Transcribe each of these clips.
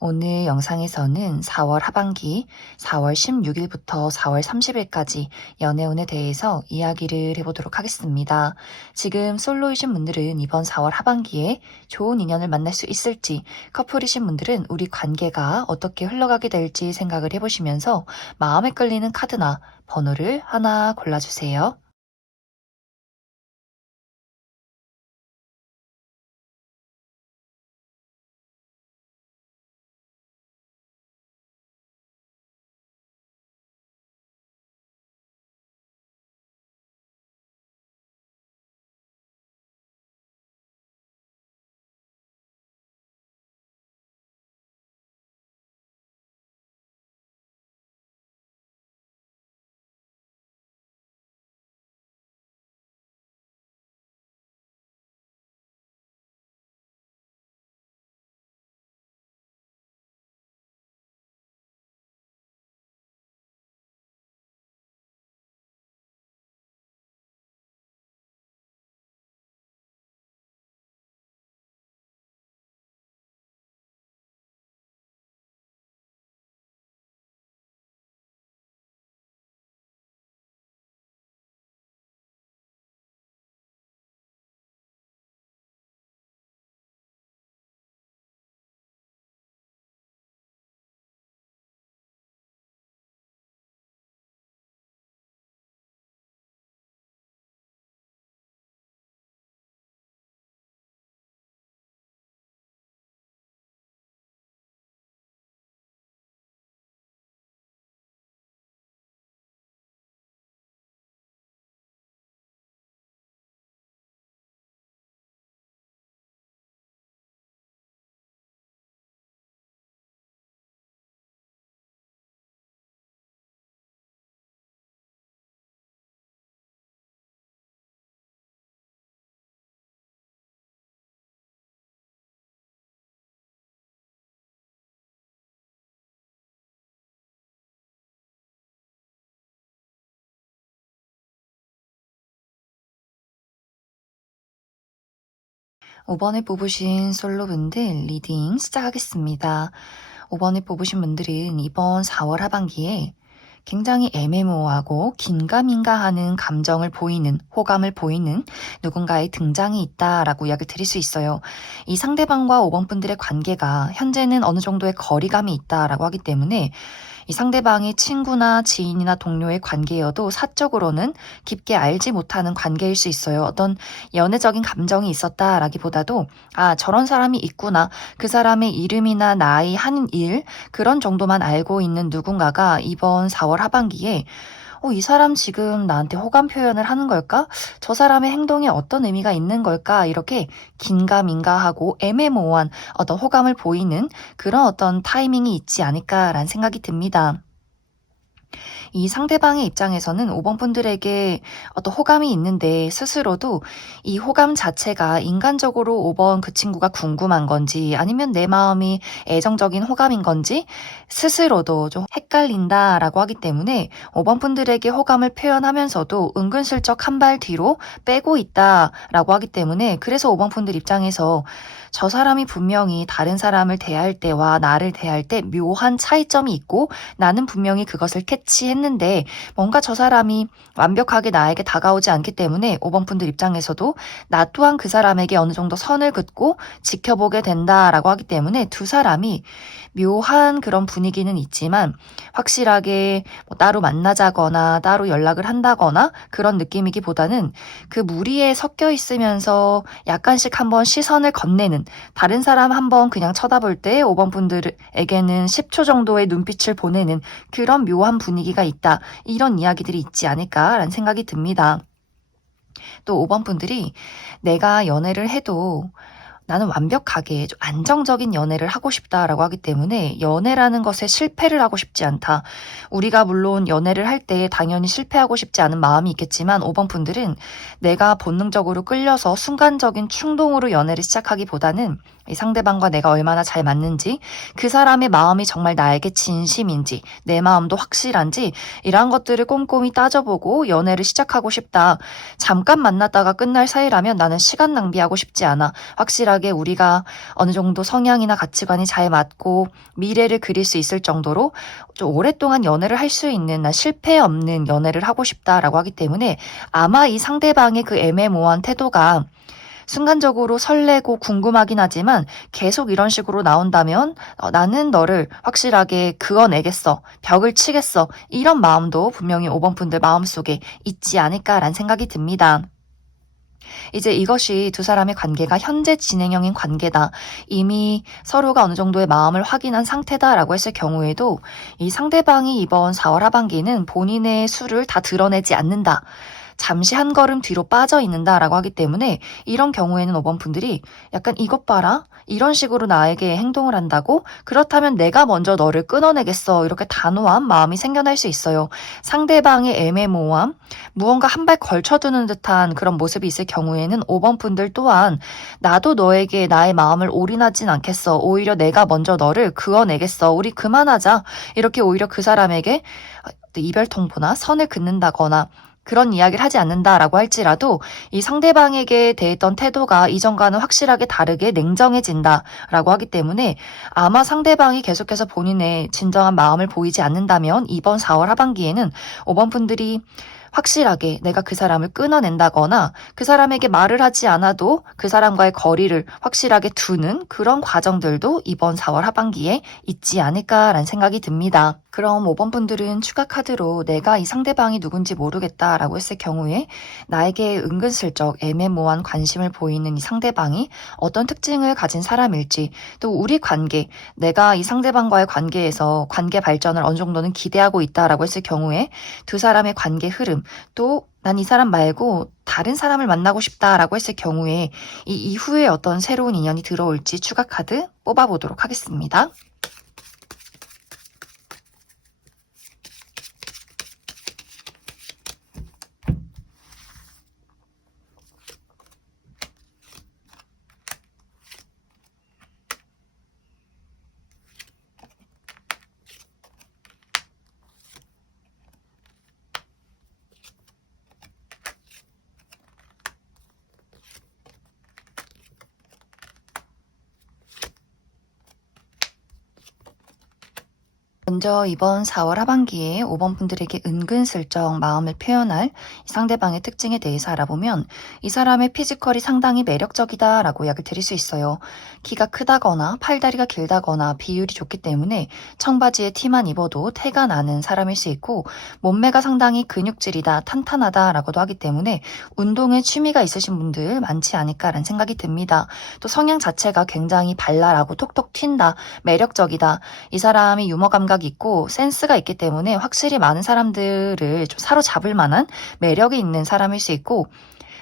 오늘 영상에서는 4월 하반기 4월 16일부터 4월 30일까지 연애운에 대해서 이야기를 해보도록 하겠습니다. 지금 솔로이신 분들은 이번 4월 하반기에 좋은 인연을 만날 수 있을지, 커플이신 분들은 우리 관계가 어떻게 흘러가게 될지 생각을 해보시면서 마음에 끌리는 카드나 번호를 하나 골라주세요. 5번에 뽑으신 솔로분들 리딩 시작하겠습니다. 5번에 뽑으신 분들은 이번 4월 하반기에 굉장히 애매모호하고 긴가민가하는 감정을 보이는, 호감을 보이는 누군가의 등장이 있다라고 이야기를 드릴 수 있어요. 이 상대방과 5번 분들의 관계가 현재는 어느 정도의 거리감이 있다라고 하기 때문에 이 상대방이 친구나 지인이나 동료의 관계여도 사적으로는 깊게 알지 못하는 관계일 수 있어요. 어떤 연애적인 감정이 있었다라기보다도 아, 저런 사람이 있구나. 그 사람의 이름이나 나이, 하는 일 그런 정도만 알고 있는 누군가가 이번 4월 하반기에 이 사람 지금 나한테 호감 표현을 하는 걸까? 저 사람의 행동에 어떤 의미가 있는 걸까? 이렇게 긴가민가하고 애매모호한 어떤 호감을 보이는 그런 어떤 타이밍이 있지 않을까라는 생각이 듭니다. 이 상대방의 입장에서는 5번 분들에게 어떤 호감이 있는데 스스로도 이 호감 자체가 인간적으로 5번 그 친구가 궁금한 건지 아니면 내 마음이 애정적인 호감인 건지 스스로도 좀 헷갈린다라고 하기 때문에 5번 분들에게 호감을 표현하면서도 은근슬쩍 한 발 뒤로 빼고 있다라고 하기 때문에 그래서 5번 분들 입장에서 저 사람이 분명히 다른 사람을 대할 때와 나를 대할 때 묘한 차이점이 있고 나는 분명히 그것을 캐치했는데 뭔가 저 사람이 완벽하게 나에게 다가오지 않기 때문에 5번 분들 입장에서도 나 또한 그 사람에게 어느 정도 선을 긋고 지켜보게 된다라고 하기 때문에 두 사람이 묘한 그런 분위기는 있지만 확실하게 뭐 따로 만나자거나 따로 연락을 한다거나 그런 느낌이기보다는 그 무리에 섞여 있으면서 약간씩 한번 시선을 건네는 다른 사람 한번 그냥 쳐다볼 때 5번 분들에게는 10초 정도의 눈빛을 보내는 그런 묘한 분위기가 있다. 이런 이야기들이 있지 않을까라는 생각이 듭니다. 또 5번 분들이 내가 연애를 해도 나는 완벽하게 좀 안정적인 연애를 하고 싶다라고 하기 때문에 연애라는 것에 실패를 하고 싶지 않다. 우리가 물론 연애를 할 때 당연히 실패하고 싶지 않은 마음이 있겠지만 5번 분들은 내가 본능적으로 끌려서 순간적인 충동으로 연애를 시작하기보다는 이 상대방과 내가 얼마나 잘 맞는지, 그 사람의 마음이 정말 나에게 진심인지, 내 마음도 확실한지 이러한 것들을 꼼꼼히 따져보고 연애를 시작하고 싶다. 잠깐 만났다가 끝날 사이라면 나는 시간 낭비하고 싶지 않아. 확실하게 우리가 어느 정도 성향이나 가치관이 잘 맞고 미래를 그릴 수 있을 정도로 좀 오랫동안 연애를 할 수 있는, 난 실패 없는 연애를 하고 싶다라고 하기 때문에 아마 이 상대방의 그 애매모호한 태도가 순간적으로 설레고 궁금하긴 하지만 계속 이런 식으로 나온다면 나는 너를 확실하게 그어내겠어. 벽을 치겠어. 이런 마음도 분명히 5번 분들 마음속에 있지 않을까라는 생각이 듭니다. 이제 이것이 두 사람의 관계가 현재 진행형인 관계다. 이미 서로가 어느 정도의 마음을 확인한 상태다라고 했을 경우에도 이 상대방이 이번 4월 하반기는 본인의 수를 다 드러내지 않는다. 잠시 한 걸음 뒤로 빠져 있는다라고 하기 때문에 이런 경우에는 5번 분들이 약간 이것 봐라. 이런 식으로 나에게 행동을 한다고? 그렇다면 내가 먼저 너를 끊어내겠어. 이렇게 단호한 마음이 생겨날 수 있어요. 상대방의 애매모호함, 무언가 한 발 걸쳐두는 듯한 그런 모습이 있을 경우에는 5번 분들 또한 나도 너에게 나의 마음을 올인하진 않겠어. 오히려 내가 먼저 너를 그어내겠어. 우리 그만하자. 이렇게 오히려 그 사람에게 이별 통보나 선을 긋는다거나 그런 이야기를 하지 않는다라고 할지라도 이 상대방에게 대했던 태도가 이전과는 확실하게 다르게 냉정해진다라고 하기 때문에 아마 상대방이 계속해서 본인의 진정한 마음을 보이지 않는다면 이번 4월 하반기에는 5번 분들이 확실하게 내가 그 사람을 끊어낸다거나 그 사람에게 말을 하지 않아도 그 사람과의 거리를 확실하게 두는 그런 과정들도 이번 4월 하반기에 있지 않을까라는 생각이 듭니다. 그럼 5번 분들은 추가 카드로 내가 이 상대방이 누군지 모르겠다라고 했을 경우에 나에게 은근슬쩍 애매모호한 관심을 보이는 이 상대방이 어떤 특징을 가진 사람일지, 또 우리 관계, 내가 이 상대방과의 관계에서 관계 발전을 어느 정도는 기대하고 있다라고 했을 경우에 두 사람의 관계 흐름, 또 난 이 사람 말고 다른 사람을 만나고 싶다라고 했을 경우에 이 이후에 어떤 새로운 인연이 들어올지 추가 카드 뽑아보도록 하겠습니다. 먼저 이번 4월 하반기에 5번 분들에게 은근슬쩍 마음을 표현할 이 상대방의 특징에 대해서 알아보면 이 사람의 피지컬이 상당히 매력적이다라고 이야기를 드릴 수 있어요. 키가 크다거나 팔다리가 길다거나 비율이 좋기 때문에 청바지에 티만 입어도 태가 나는 사람일 수 있고 몸매가 상당히 근육질이다, 탄탄하다라고도 하기 때문에 운동에 취미가 있으신 분들 많지 않을까라는 생각이 듭니다. 또 성향 자체가 굉장히 발랄하고 톡톡 튄다, 매력적이다. 이 사람이 유머 감각이 있고 센스가 있기 때문에 확실히 많은 사람들을 좀 사로잡을 만한 매력이 있는 사람일 수 있고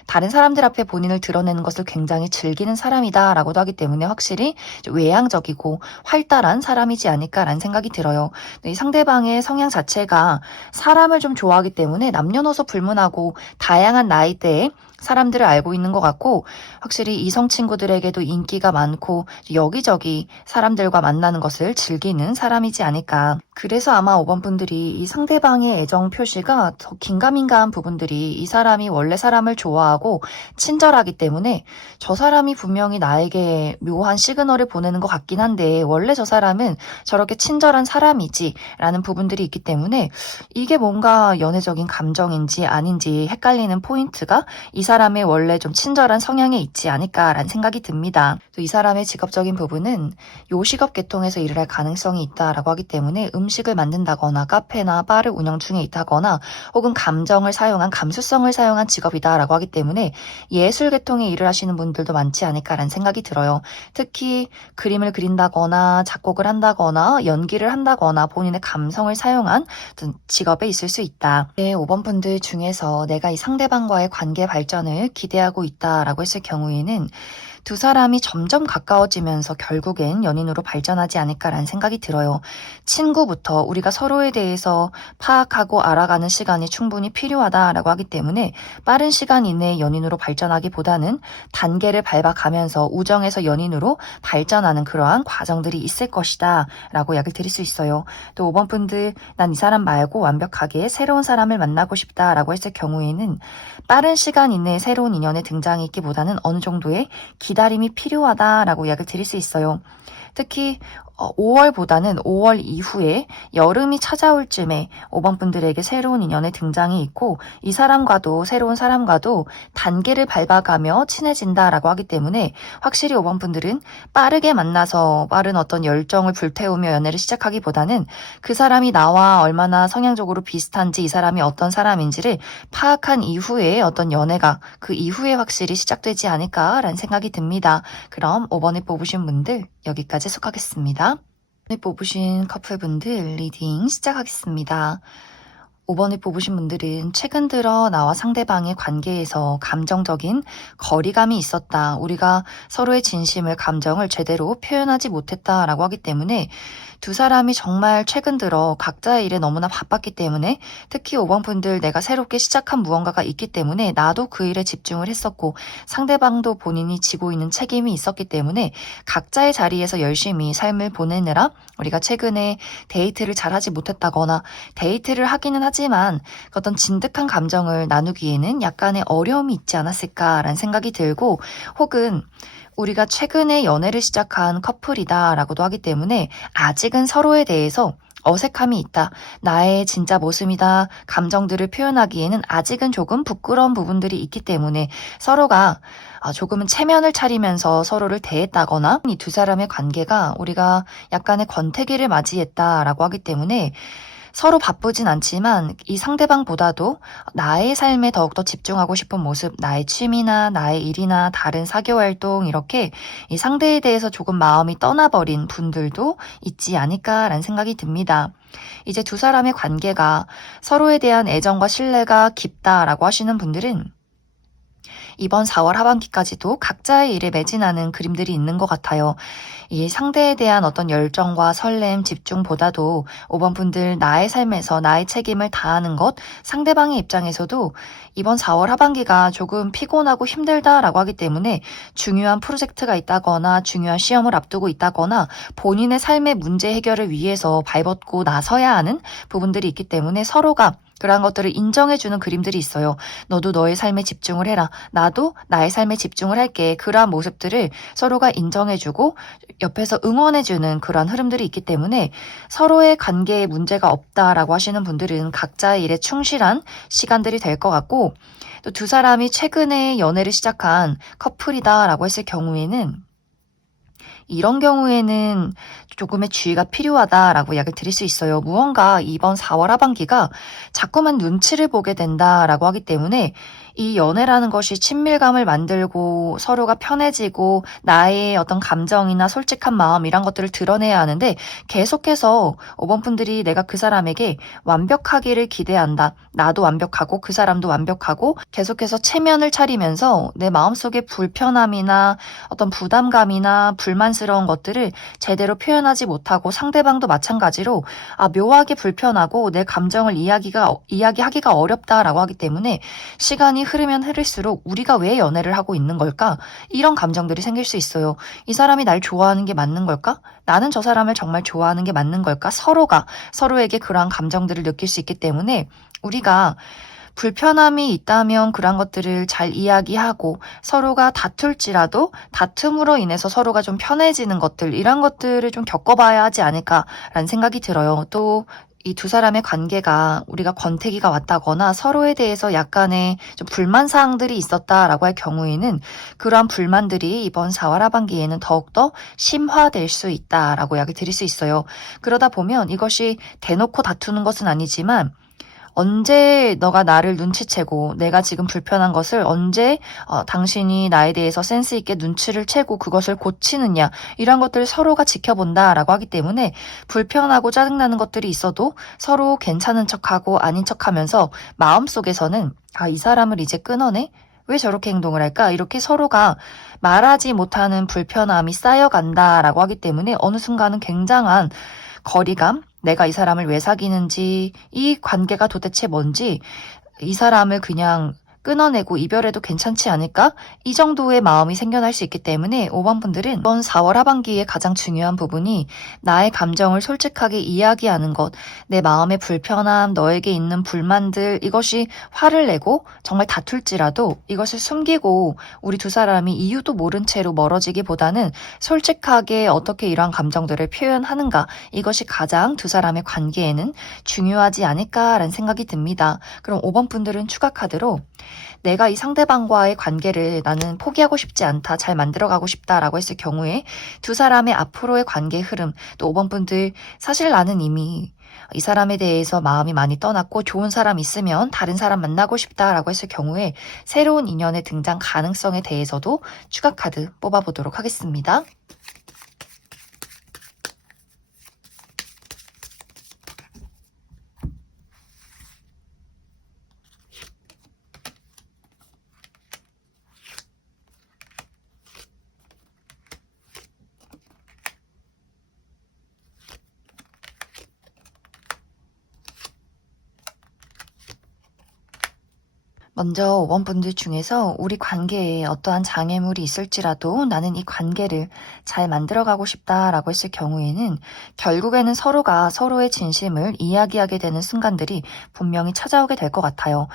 다른 사람들 앞에 본인을 드러내는 것을 굉장히 즐기는 사람이다 라고도 하기 때문에 확실히 좀 외향적이고 활달한 사람이지 않을까라는 생각이 들어요. 이 상대방의 성향 자체가 사람을 좀 좋아하기 때문에 남녀노소 불문하고 다양한 나이대에 사람들을 알고 있는 것 같고 확실히 이성 친구들에게도 인기가 많고 여기저기 사람들과 만나는 것을 즐기는 사람이지 않을까. 그래서 아마 5번 분들이 이 상대방의 애정 표시가 더 긴가민가한 부분들이 이 사람이 원래 사람을 좋아하고 친절하기 때문에 저 사람이 분명히 나에게 묘한 시그널을 보내는 것 같긴 한데 원래 저 사람은 저렇게 친절한 사람이지 라는 부분들이 있기 때문에 이게 뭔가 연애적인 감정인지 아닌지 헷갈리는 포인트가 이 사람의 원래 좀 친절한 성향에 있지 않을까라는 생각이 듭니다. 또 이 사람의 직업적인 부분은 요식업 계통에서 일을 할 가능성이 있다라고 하기 때문에 음식을 만든다거나 카페나 바를 운영 중에 있다거나 혹은 감정을 사용한 감수성을 사용한 직업이다라고 하기 때문에 예술 계통의 일을 하시는 분들도 많지 않을까라는 생각이 들어요. 특히 그림을 그린다거나 작곡을 한다거나 연기를 한다거나 본인의 감성을 사용한 어떤 직업에 있을 수 있다. 5번 분들 중에서 내가 이 상대방과의 관계 발전을 기대하고 있다라고 했을 경우에는 두 사람이 점점 가까워지면서 결국엔 연인으로 발전하지 않을까라는 생각이 들어요. 친구부터 우리가 서로에 대해서 파악하고 알아가는 시간이 충분히 필요하다라고 하기 때문에 빠른 시간 이내에 연인으로 발전하기보다는 단계를 밟아가면서 우정에서 연인으로 발전하는 그러한 과정들이 있을 것이다 라고 이야기를 드릴 수 있어요. 또 5번 분들, 난 이 사람 말고 완벽하게 새로운 사람을 만나고 싶다 라고 했을 경우에는 빠른 시간 이내에 새로운 인연의 등장이 있기보다는 어느 정도의 기다림이 필요하다라고 이야기를 드릴 수 있어요. 특히 5월보다는 5월 이후에 여름이 찾아올 쯤에 5번 분들에게 새로운 인연의 등장이 있고 이 사람과도 새로운 사람과도 단계를 밟아가며 친해진다라고 하기 때문에 확실히 5번 분들은 빠르게 만나서 빠른 어떤 열정을 불태우며 연애를 시작하기보다는 그 사람이 나와 얼마나 성향적으로 비슷한지 이 사람이 어떤 사람인지를 파악한 이후에 어떤 연애가 그 이후에 확실히 시작되지 않을까라는 생각이 듭니다. 그럼 5번에 뽑으신 분들 여기까지 속하겠습니다. 5번에 뽑으신 커플분들 리딩 시작하겠습니다. 5번에 뽑으신 분들은 최근 들어 나와 상대방의 관계에서 감정적인 거리감이 있었다. 우리가 서로의 진심을, 감정을 제대로 표현하지 못했다라고 하기 때문에 두 사람이 정말 최근 들어 각자의 일에 너무나 바빴기 때문에 특히 5번 분들 내가 새롭게 시작한 무언가가 있기 때문에 나도 그 일에 집중을 했었고 상대방도 본인이 지고 있는 책임이 있었기 때문에 각자의 자리에서 열심히 삶을 보내느라 우리가 최근에 데이트를 잘하지 못했다거나 데이트를 하기는 하지만 어떤 진득한 감정을 나누기에는 약간의 어려움이 있지 않았을까라는 생각이 들고 혹은 우리가 최근에 연애를 시작한 커플이다라고도 하기 때문에 아직은 서로에 대해서 어색함이 있다. 나의 진짜 모습이다. 감정들을 표현하기에는 아직은 조금 부끄러운 부분들이 있기 때문에 서로가 조금은 체면을 차리면서 서로를 대했다거나 이 두 사람의 관계가 우리가 약간의 권태기를 맞이했다라고 하기 때문에 서로 바쁘진 않지만 이 상대방보다도 나의 삶에 더욱더 집중하고 싶은 모습, 나의 취미나 나의 일이나 다른 사교활동 이렇게 이 상대에 대해서 조금 마음이 떠나버린 분들도 있지 않을까라는 생각이 듭니다. 이제 두 사람의 관계가 서로에 대한 애정과 신뢰가 깊다라고 하시는 분들은 이번 4월 하반기까지도 각자의 일에 매진하는 그림들이 있는 것 같아요. 이 상대에 대한 어떤 열정과 설렘, 집중보다도 5번 분들 나의 삶에서 나의 책임을 다하는 것, 상대방의 입장에서도 이번 4월 하반기가 조금 피곤하고 힘들다라고 하기 때문에 중요한 프로젝트가 있다거나 중요한 시험을 앞두고 있다거나 본인의 삶의 문제 해결을 위해서 발벗고 나서야 하는 부분들이 있기 때문에 서로가 그러한 것들을 인정해주는 그림들이 있어요. 너도 너의 삶에 집중을 해라. 나도 나의 삶에 집중을 할게. 그러한 모습들을 서로가 인정해주고 옆에서 응원해주는 그러한 흐름들이 있기 때문에 서로의 관계에 문제가 없다라고 하시는 분들은 각자의 일에 충실한 시간들이 될 것 같고 또 두 사람이 최근에 연애를 시작한 커플이다라고 했을 경우에는 이런 경우에는 조금의 주의가 필요하다라고 이야기를 드릴 수 있어요. 무언가 이번 4월 하반기가 자꾸만 눈치를 보게 된다라고 하기 때문에 이 연애라는 것이 친밀감을 만들고 서로가 편해지고 나의 어떤 감정이나 솔직한 마음 이런 것들을 드러내야 하는데 계속해서 5번 분들이 내가 그 사람에게 완벽하기를 기대한다. 나도 완벽하고 그 사람도 완벽하고 계속해서 체면을 차리면서 내 마음속에 불편함이나 어떤 부담감이나 불만스러운 것들을 제대로 표현하지 못하고 상대방도 마찬가지로 묘하게 불편하고 내 감정을 이야기하기가 어렵다라고 하기 때문에 시간이 흐르면 흐를수록 우리가 왜 연애를 하고 있는 걸까? 이런 감정들이 생길 수 있어요. 이 사람이 날 좋아하는 게 맞는 걸까? 나는 저 사람을 정말 좋아하는 게 맞는 걸까? 서로가 서로에게 그러한 감정들을 느낄 수 있기 때문에 우리가 불편함이 있다면 그런 것들을 잘 이야기하고 서로가 다툴지라도 다툼으로 인해서 서로가 좀 편해지는 것들 이런 것들을 좀 겪어봐야 하지 않을까라는 생각이 들어요. 또 이 두 사람의 관계가 우리가 권태기가 왔다거나 서로에 대해서 약간의 좀 불만 사항들이 있었다라고 할 경우에는 그러한 불만들이 이번 4월 하반기에는 더욱더 심화될 수 있다라고 이야기 드릴 수 있어요. 그러다 보면 이것이 대놓고 다투는 것은 아니지만 언제 너가 나를 눈치채고 내가 지금 불편한 것을 언제 당신이 나에 대해서 센스 있게 눈치를 채고 그것을 고치느냐 이런 것들을 서로가 지켜본다라고 하기 때문에 불편하고 짜증나는 것들이 있어도 서로 괜찮은 척하고 아닌 척하면서 마음속에서는 이 사람을 이제 끊어내? 왜 저렇게 행동을 할까? 이렇게 서로가 말하지 못하는 불편함이 쌓여간다라고 하기 때문에 어느 순간은 굉장한 거리감, 내가 이 사람을 왜 사귀는지, 이 관계가 도대체 뭔지, 이 사람을 그냥 끊어내고 이별해도 괜찮지 않을까? 이 정도의 마음이 생겨날 수 있기 때문에 5번 분들은 이번 4월 하반기에 가장 중요한 부분이 나의 감정을 솔직하게 이야기하는 것, 내 마음의 불편함, 너에게 있는 불만들, 이것이 화를 내고 정말 다툴지라도 이것을 숨기고 우리 두 사람이 이유도 모른 채로 멀어지기보다는 솔직하게 어떻게 이러한 감정들을 표현하는가, 이것이 가장 두 사람의 관계에는 중요하지 않을까라는 생각이 듭니다. 그럼 5번 분들은 추가 카드로 내가 이 상대방과의 관계를 나는 포기하고 싶지 않다, 잘 만들어가고 싶다라고 했을 경우에 두 사람의 앞으로의 관계 흐름, 또 5번 분들 사실 나는 이미 이 사람에 대해서 마음이 많이 떠났고 좋은 사람 있으면 다른 사람 만나고 싶다라고 했을 경우에 새로운 인연의 등장 가능성에 대해서도 추가 카드 뽑아보도록 하겠습니다. 먼저 5번 분들 중에서 우리 관계에 어떠한 장애물이 있을지라도 나는 이 관계를 잘 만들어가고 싶다라고 했을 경우에는 결국에는 서로가 서로의 진심을 이야기하게 되는 순간들이 분명히 찾아오게 될 것 같아요.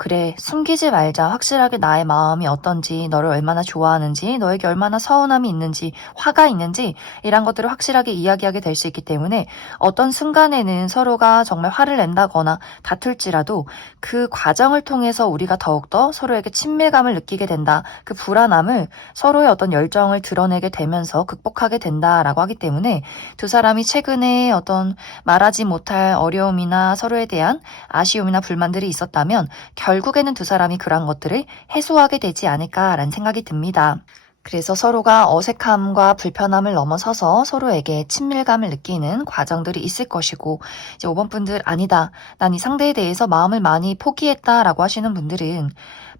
그래, 숨기지 말자. 확실하게 나의 마음이 어떤지, 너를 얼마나 좋아하는지, 너에게 얼마나 서운함이 있는지, 화가 있는지, 이런 것들을 확실하게 이야기하게 될 수 있기 때문에 어떤 순간에는 서로가 정말 화를 낸다거나 다툴지라도 그 과정을 통해서 우리가 더욱더 서로에게 친밀감을 느끼게 된다. 그 불안함을 서로의 어떤 열정을 드러내게 되면서 극복하게 된다라고 하기 때문에 두 사람이 최근에 어떤 말하지 못할 어려움이나 서로에 대한 아쉬움이나 불만들이 있었다면 결국에는 두 사람이 그러한 것들을 해소하게 되지 않을까라는 생각이 듭니다. 그래서 서로가 어색함과 불편함을 넘어서서 서로에게 친밀감을 느끼는 과정들이 있을 것이고, 이제 5번 분들 아니다, 난 이 상대에 대해서 마음을 많이 포기했다라고 하시는 분들은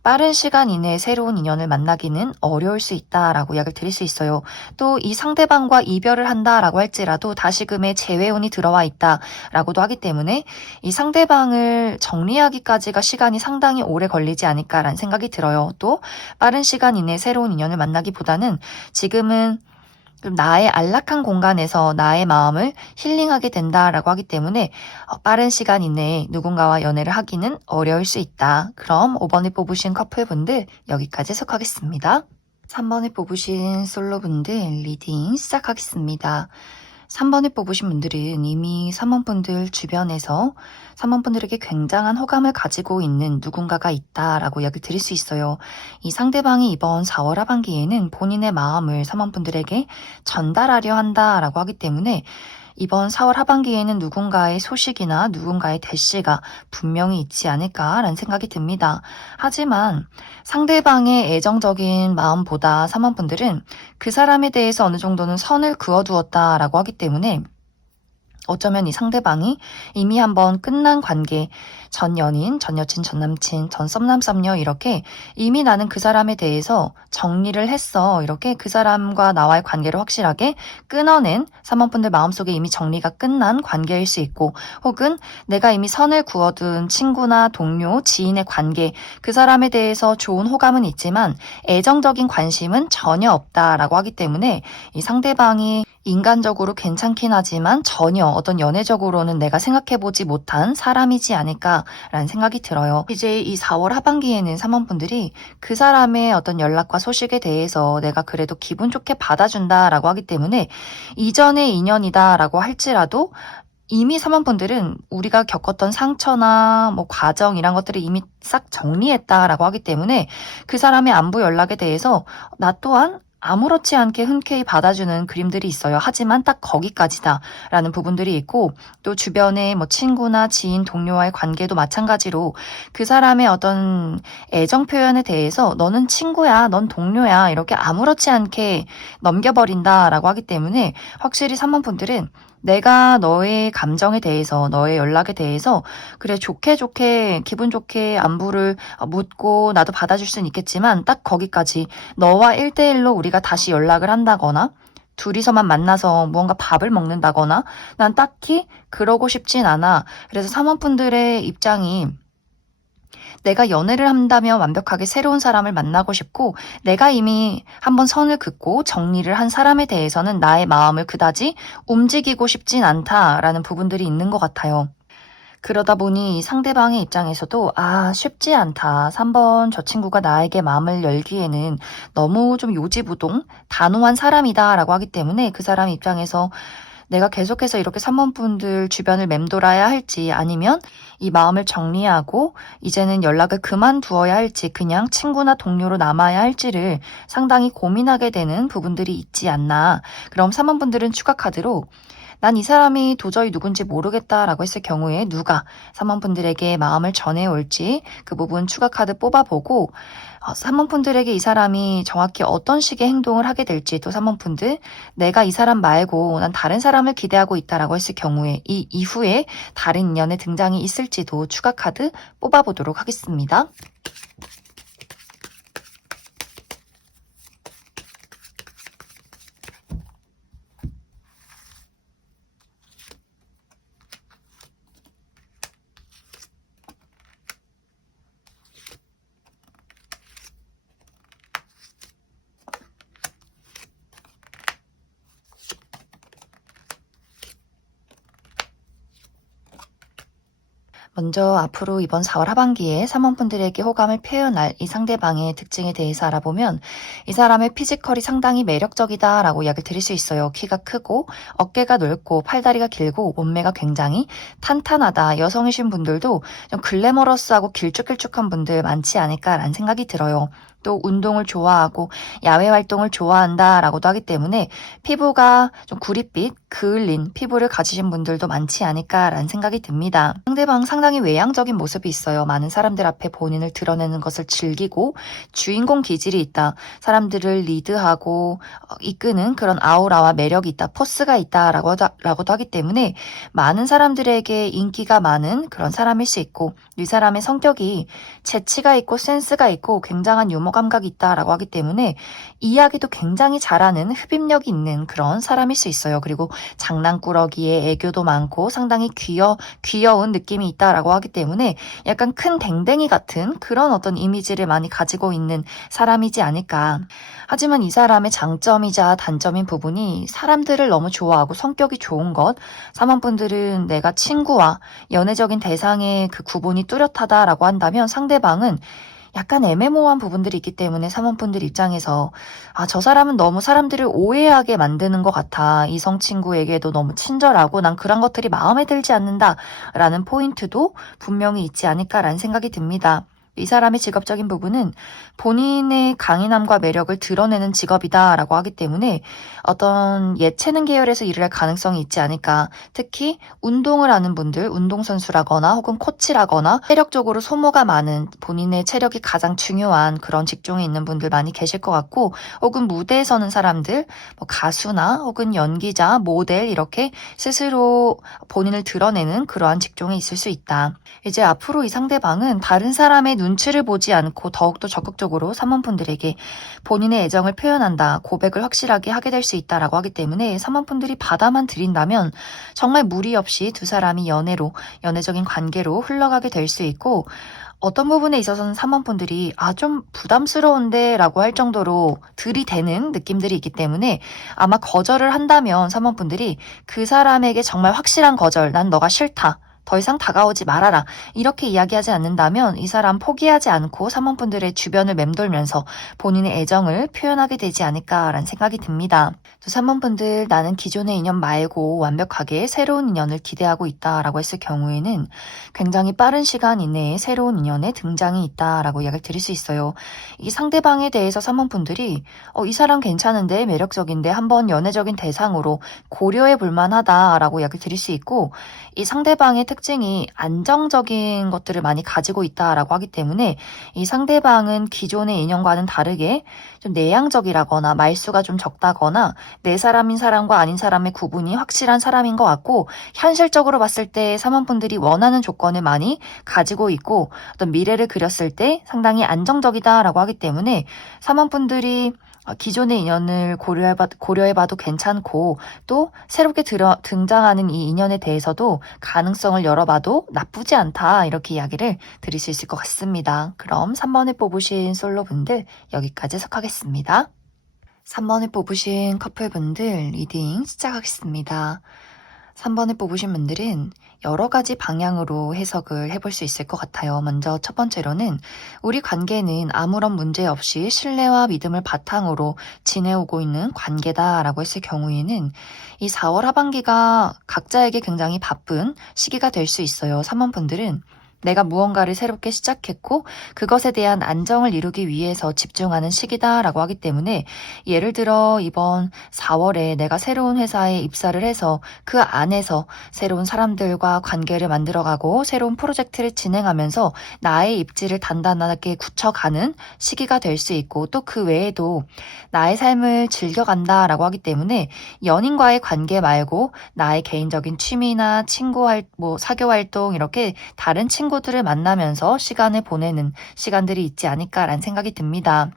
빠른 시간 이내에 새로운 인연을 만나기는 어려울 수 있다라고 이야기를 드릴 수 있어요. 또 이 상대방과 이별을 한다라고 할지라도 다시금의 재회운이 들어와 있다라고도 하기 때문에 이 상대방을 정리하기까지가 시간이 상당히 오래 걸리지 않을까라는 생각이 들어요. 또 빠른 시간 이내에 새로운 인연을 만나기보다는 지금은 좀 나의 안락한 공간에서 나의 마음을 힐링하게 된다라고 하기 때문에 빠른 시간 이내에 누군가와 연애를 하기는 어려울 수 있다. 그럼 5번에 뽑으신 커플분들 여기까지 해석하겠습니다. 3번에 뽑으신 솔로분들 리딩 시작하겠습니다. 3번을 뽑으신 분들은 이미 3번 분들 주변에서 3번 분들에게 굉장한 호감을 가지고 있는 누군가가 있다라고 이야기를 드릴 수 있어요. 이 상대방이 이번 4월 하반기에는 본인의 마음을 3번 분들에게 전달하려 한다라고 하기 때문에 이번 4월 하반기에는 누군가의 소식이나 누군가의 대시가 분명히 있지 않을까라는 생각이 듭니다. 하지만 상대방의 애정적인 마음보다 3번 분들은 그 사람에 대해서 어느 정도는 선을 그어두었다라고 하기 때문에 어쩌면 이 상대방이 이미 한번 끝난 관계, 전 연인, 전 여친, 전 남친, 전 썸남 썸녀 이렇게 이미 나는 그 사람에 대해서 정리를 했어. 이렇게 그 사람과 나와의 관계를 확실하게 끊어낸 3번 분들 마음속에 이미 정리가 끝난 관계일 수 있고, 혹은 내가 이미 선을 그어둔 친구나 동료, 지인의 관계, 그 사람에 대해서 좋은 호감은 있지만 애정적인 관심은 전혀 없다라고 하기 때문에 이 상대방이 인간적으로 괜찮긴 하지만 전혀 어떤 연애적으로는 내가 생각해보지 못한 사람이지 않을까라는 생각이 들어요. 이제 이 4월 하반기에는 3번 분들이 그 사람의 어떤 연락과 소식에 대해서 내가 그래도 기분 좋게 받아준다라고 하기 때문에 이전의 인연이다라고 할지라도 이미 3번 분들은 우리가 겪었던 상처나 뭐 과정 이런 것들을 이미 싹 정리했다라고 하기 때문에 그 사람의 안부 연락에 대해서 나 또한 아무렇지 않게 흔쾌히 받아주는 그림들이 있어요. 하지만 딱 거기까지다라는 부분들이 있고, 또 주변의 뭐 친구나 지인, 동료와의 관계도 마찬가지로 그 사람의 어떤 애정 표현에 대해서 너는 친구야, 넌 동료야 이렇게 아무렇지 않게 넘겨버린다라고 하기 때문에 확실히 3번 분들은 내가 너의 감정에 대해서, 너의 연락에 대해서 그래 좋게 좋게 기분 좋게 안부를 묻고 나도 받아줄 수는 있겠지만 딱 거기까지. 너와 1대1로 우리가 다시 연락을 한다거나 둘이서만 만나서 무언가 밥을 먹는다거나 난 딱히 그러고 싶진 않아. 그래서 사모분들의 입장이 내가 연애를 한다면 완벽하게 새로운 사람을 만나고 싶고 내가 이미 한번 선을 긋고 정리를 한 사람에 대해서는 나의 마음을 그다지 움직이고 싶진 않다라는 부분들이 있는 것 같아요. 그러다 보니 상대방의 입장에서도 쉽지 않다. 3번 저 친구가 나에게 마음을 열기에는 너무 좀 요지부동 단호한 사람이다라고 하기 때문에 그 사람 입장에서 내가 계속해서 이렇게 3번 분들 주변을 맴돌아야 할지 아니면 이 마음을 정리하고 이제는 연락을 그만두어야 할지 그냥 친구나 동료로 남아야 할지를 상당히 고민하게 되는 부분들이 있지 않나. 그럼 3번 분들은 추가 카드로 난 이 사람이 도저히 누군지 모르겠다라고 했을 경우에 누가 3번 분들에게 마음을 전해올지 그 부분 추가 카드 뽑아보고 3번 분들에게 이 사람이 정확히 어떤 식의 행동을 하게 될지 또 3번 분들 내가 이 사람 말고 난 다른 사람을 기대하고 있다라고 했을 경우에 이 이후에 다른 인연의 등장이 있을지도 추가 카드 뽑아보도록 하겠습니다. 먼저 앞으로 이번 4월 하반기에 3원 분들에게 호감을 표현할 이 상대방의 특징에 대해서 알아보면 이 사람의 피지컬이 상당히 매력적이다라고 이야기를 드릴 수 있어요. 키가 크고 어깨가 넓고 팔다리가 길고 몸매가 굉장히 탄탄하다. 여성이신 분들도 좀 글래머러스하고 길쭉길쭉한 분들 많지 않을까라는 생각이 들어요. 또 운동을 좋아하고 야외 활동을 좋아한다라고도 하기 때문에 피부가 좀 구릿빛, 그을린 피부를 가지신 분들도 많지 않을까라는 생각이 듭니다. 상대방 상당히 외향적인 모습이 있어요. 많은 사람들 앞에 본인을 드러내는 것을 즐기고 주인공 기질이 있다. 사람들을 리드하고 이끄는 그런 아우라와 매력이 있다. 포스가 있다라고도 하기 때문에 많은 사람들에게 인기가 많은 그런 사람일 수 있고 이 사람의 성격이 재치가 있고 센스가 있고 굉장한 유머 감각이 있다라고 하기 때문에 이야기도 굉장히 잘하는 흡입력이 있는 그런 사람일 수 있어요. 그리고 장난꾸러기에 애교도 많고 상당히 귀여운 느낌이 있다라고 하기 때문에 약간 큰 댕댕이 같은 그런 어떤 이미지를 많이 가지고 있는 사람이지 않을까. 하지만 이 사람의 장점이자 단점인 부분이 사람들을 너무 좋아하고 성격이 좋은 것. 사모분들은 내가 친구와 연애적인 대상의 그 구분이 뚜렷하다라고 한다면 상대방은 약간 애매모호한 부분들이 있기 때문에 사모분들 입장에서 저 사람은 너무 사람들을 오해하게 만드는 것 같아. 이성 친구에게도 너무 친절하고 난 그런 것들이 마음에 들지 않는다 라는 포인트도 분명히 있지 않을까라는 생각이 듭니다. 이 사람의 직업적인 부분은 본인의 강인함과 매력을 드러내는 직업이다라고 하기 때문에 어떤 예체능 계열에서 일을 할 가능성이 있지 않을까. 특히 운동을 하는 분들, 운동선수라거나 혹은 코치라거나 체력적으로 소모가 많은 본인의 체력이 가장 중요한 그런 직종에 있는 분들 많이 계실 것 같고 혹은 무대에 서는 사람들, 가수나 혹은 연기자, 모델 이렇게 스스로 본인을 드러내는 그러한 직종에 있을 수 있다. 이제 앞으로 이 상대방은 다른 사람의 눈치를 보지 않고 더욱더 적극적으로 사모분들에게 본인의 애정을 표현한다, 고백을 확실하게 하게 될 수 있다라고 하기 때문에 사모분들이 받아만 들인다면 정말 무리 없이 두 사람이 연애적인 관계로 흘러가게 될 수 있고 어떤 부분에 있어서는 사모분들이 좀 부담스러운데 라고 할 정도로 들이대는 느낌들이 있기 때문에 아마 거절을 한다면 사모분들이 그 사람에게 정말 확실한 거절, 난 너가 싫다. 더 이상 다가오지 말아라. 이렇게 이야기하지 않는다면 이 사람 포기하지 않고 사모분들의 주변을 맴돌면서 본인의 애정을 표현하게 되지 않을까라는 생각이 듭니다. 또 사모분들 나는 기존의 인연 말고 완벽하게 새로운 인연을 기대하고 있다라고 했을 경우에는 굉장히 빠른 시간 이내에 새로운 인연의 등장이 있다라고 이야기를 드릴 수 있어요. 이 상대방에 대해서 사모분들이 이 사람 괜찮은데 매력적인데 한번 연애적인 대상으로 고려해 볼 만하다라고 이야기를 드릴 수 있고 이 상대방의 특징이 안정적인 것들을 많이 가지고 있다라고 하기 때문에 이 상대방은 기존의 인연과는 다르게 좀 내향적이라거나 말수가 좀 적다거나 내 사람인 사람과 아닌 사람의 구분이 확실한 사람인 것 같고, 현실적으로 봤을 때 사모분들이 원하는 조건을 많이 가지고 있고 어떤 미래를 그렸을 때 상당히 안정적이다라고 하기 때문에 사모분들이 기존의 인연을 고려해봐도 괜찮고, 또 새롭게 등장하는 이 인연에 대해서도 가능성을 열어봐도 나쁘지 않다, 이렇게 이야기를 드릴 수 있을 것 같습니다. 그럼 3번을 뽑으신 솔로분들 여기까지 해석하겠습니다. 3번을 뽑으신 커플분들 리딩 시작하겠습니다. 3번을 뽑으신 분들은 여러 가지 방향으로 해석을 해볼 수 있을 것 같아요. 먼저 첫 번째로는 우리 관계는 아무런 문제 없이 신뢰와 믿음을 바탕으로 지내오고 있는 관계다라고 했을 경우에는 이 4월 하반기가 각자에게 굉장히 바쁜 시기가 될 수 있어요. 3번 분들은 내가 무언가를 새롭게 시작했고 그것에 대한 안정을 이루기 위해서 집중하는 시기다라고 하기 때문에, 예를 들어 이번 4월에 내가 새로운 회사에 입사를 해서 그 안에서 새로운 사람들과 관계를 만들어가고 새로운 프로젝트를 진행하면서 나의 입지를 단단하게 굳혀가는 시기가 될 수 있고, 또 그 외에도 나의 삶을 즐겨간다라고 하기 때문에 연인과의 관계 말고 나의 개인적인 취미나 사교 활동, 이렇게 다른 친구들을 만나면서 시간을 보내는 시간들이 있지 않을까라는 생각이 듭니다.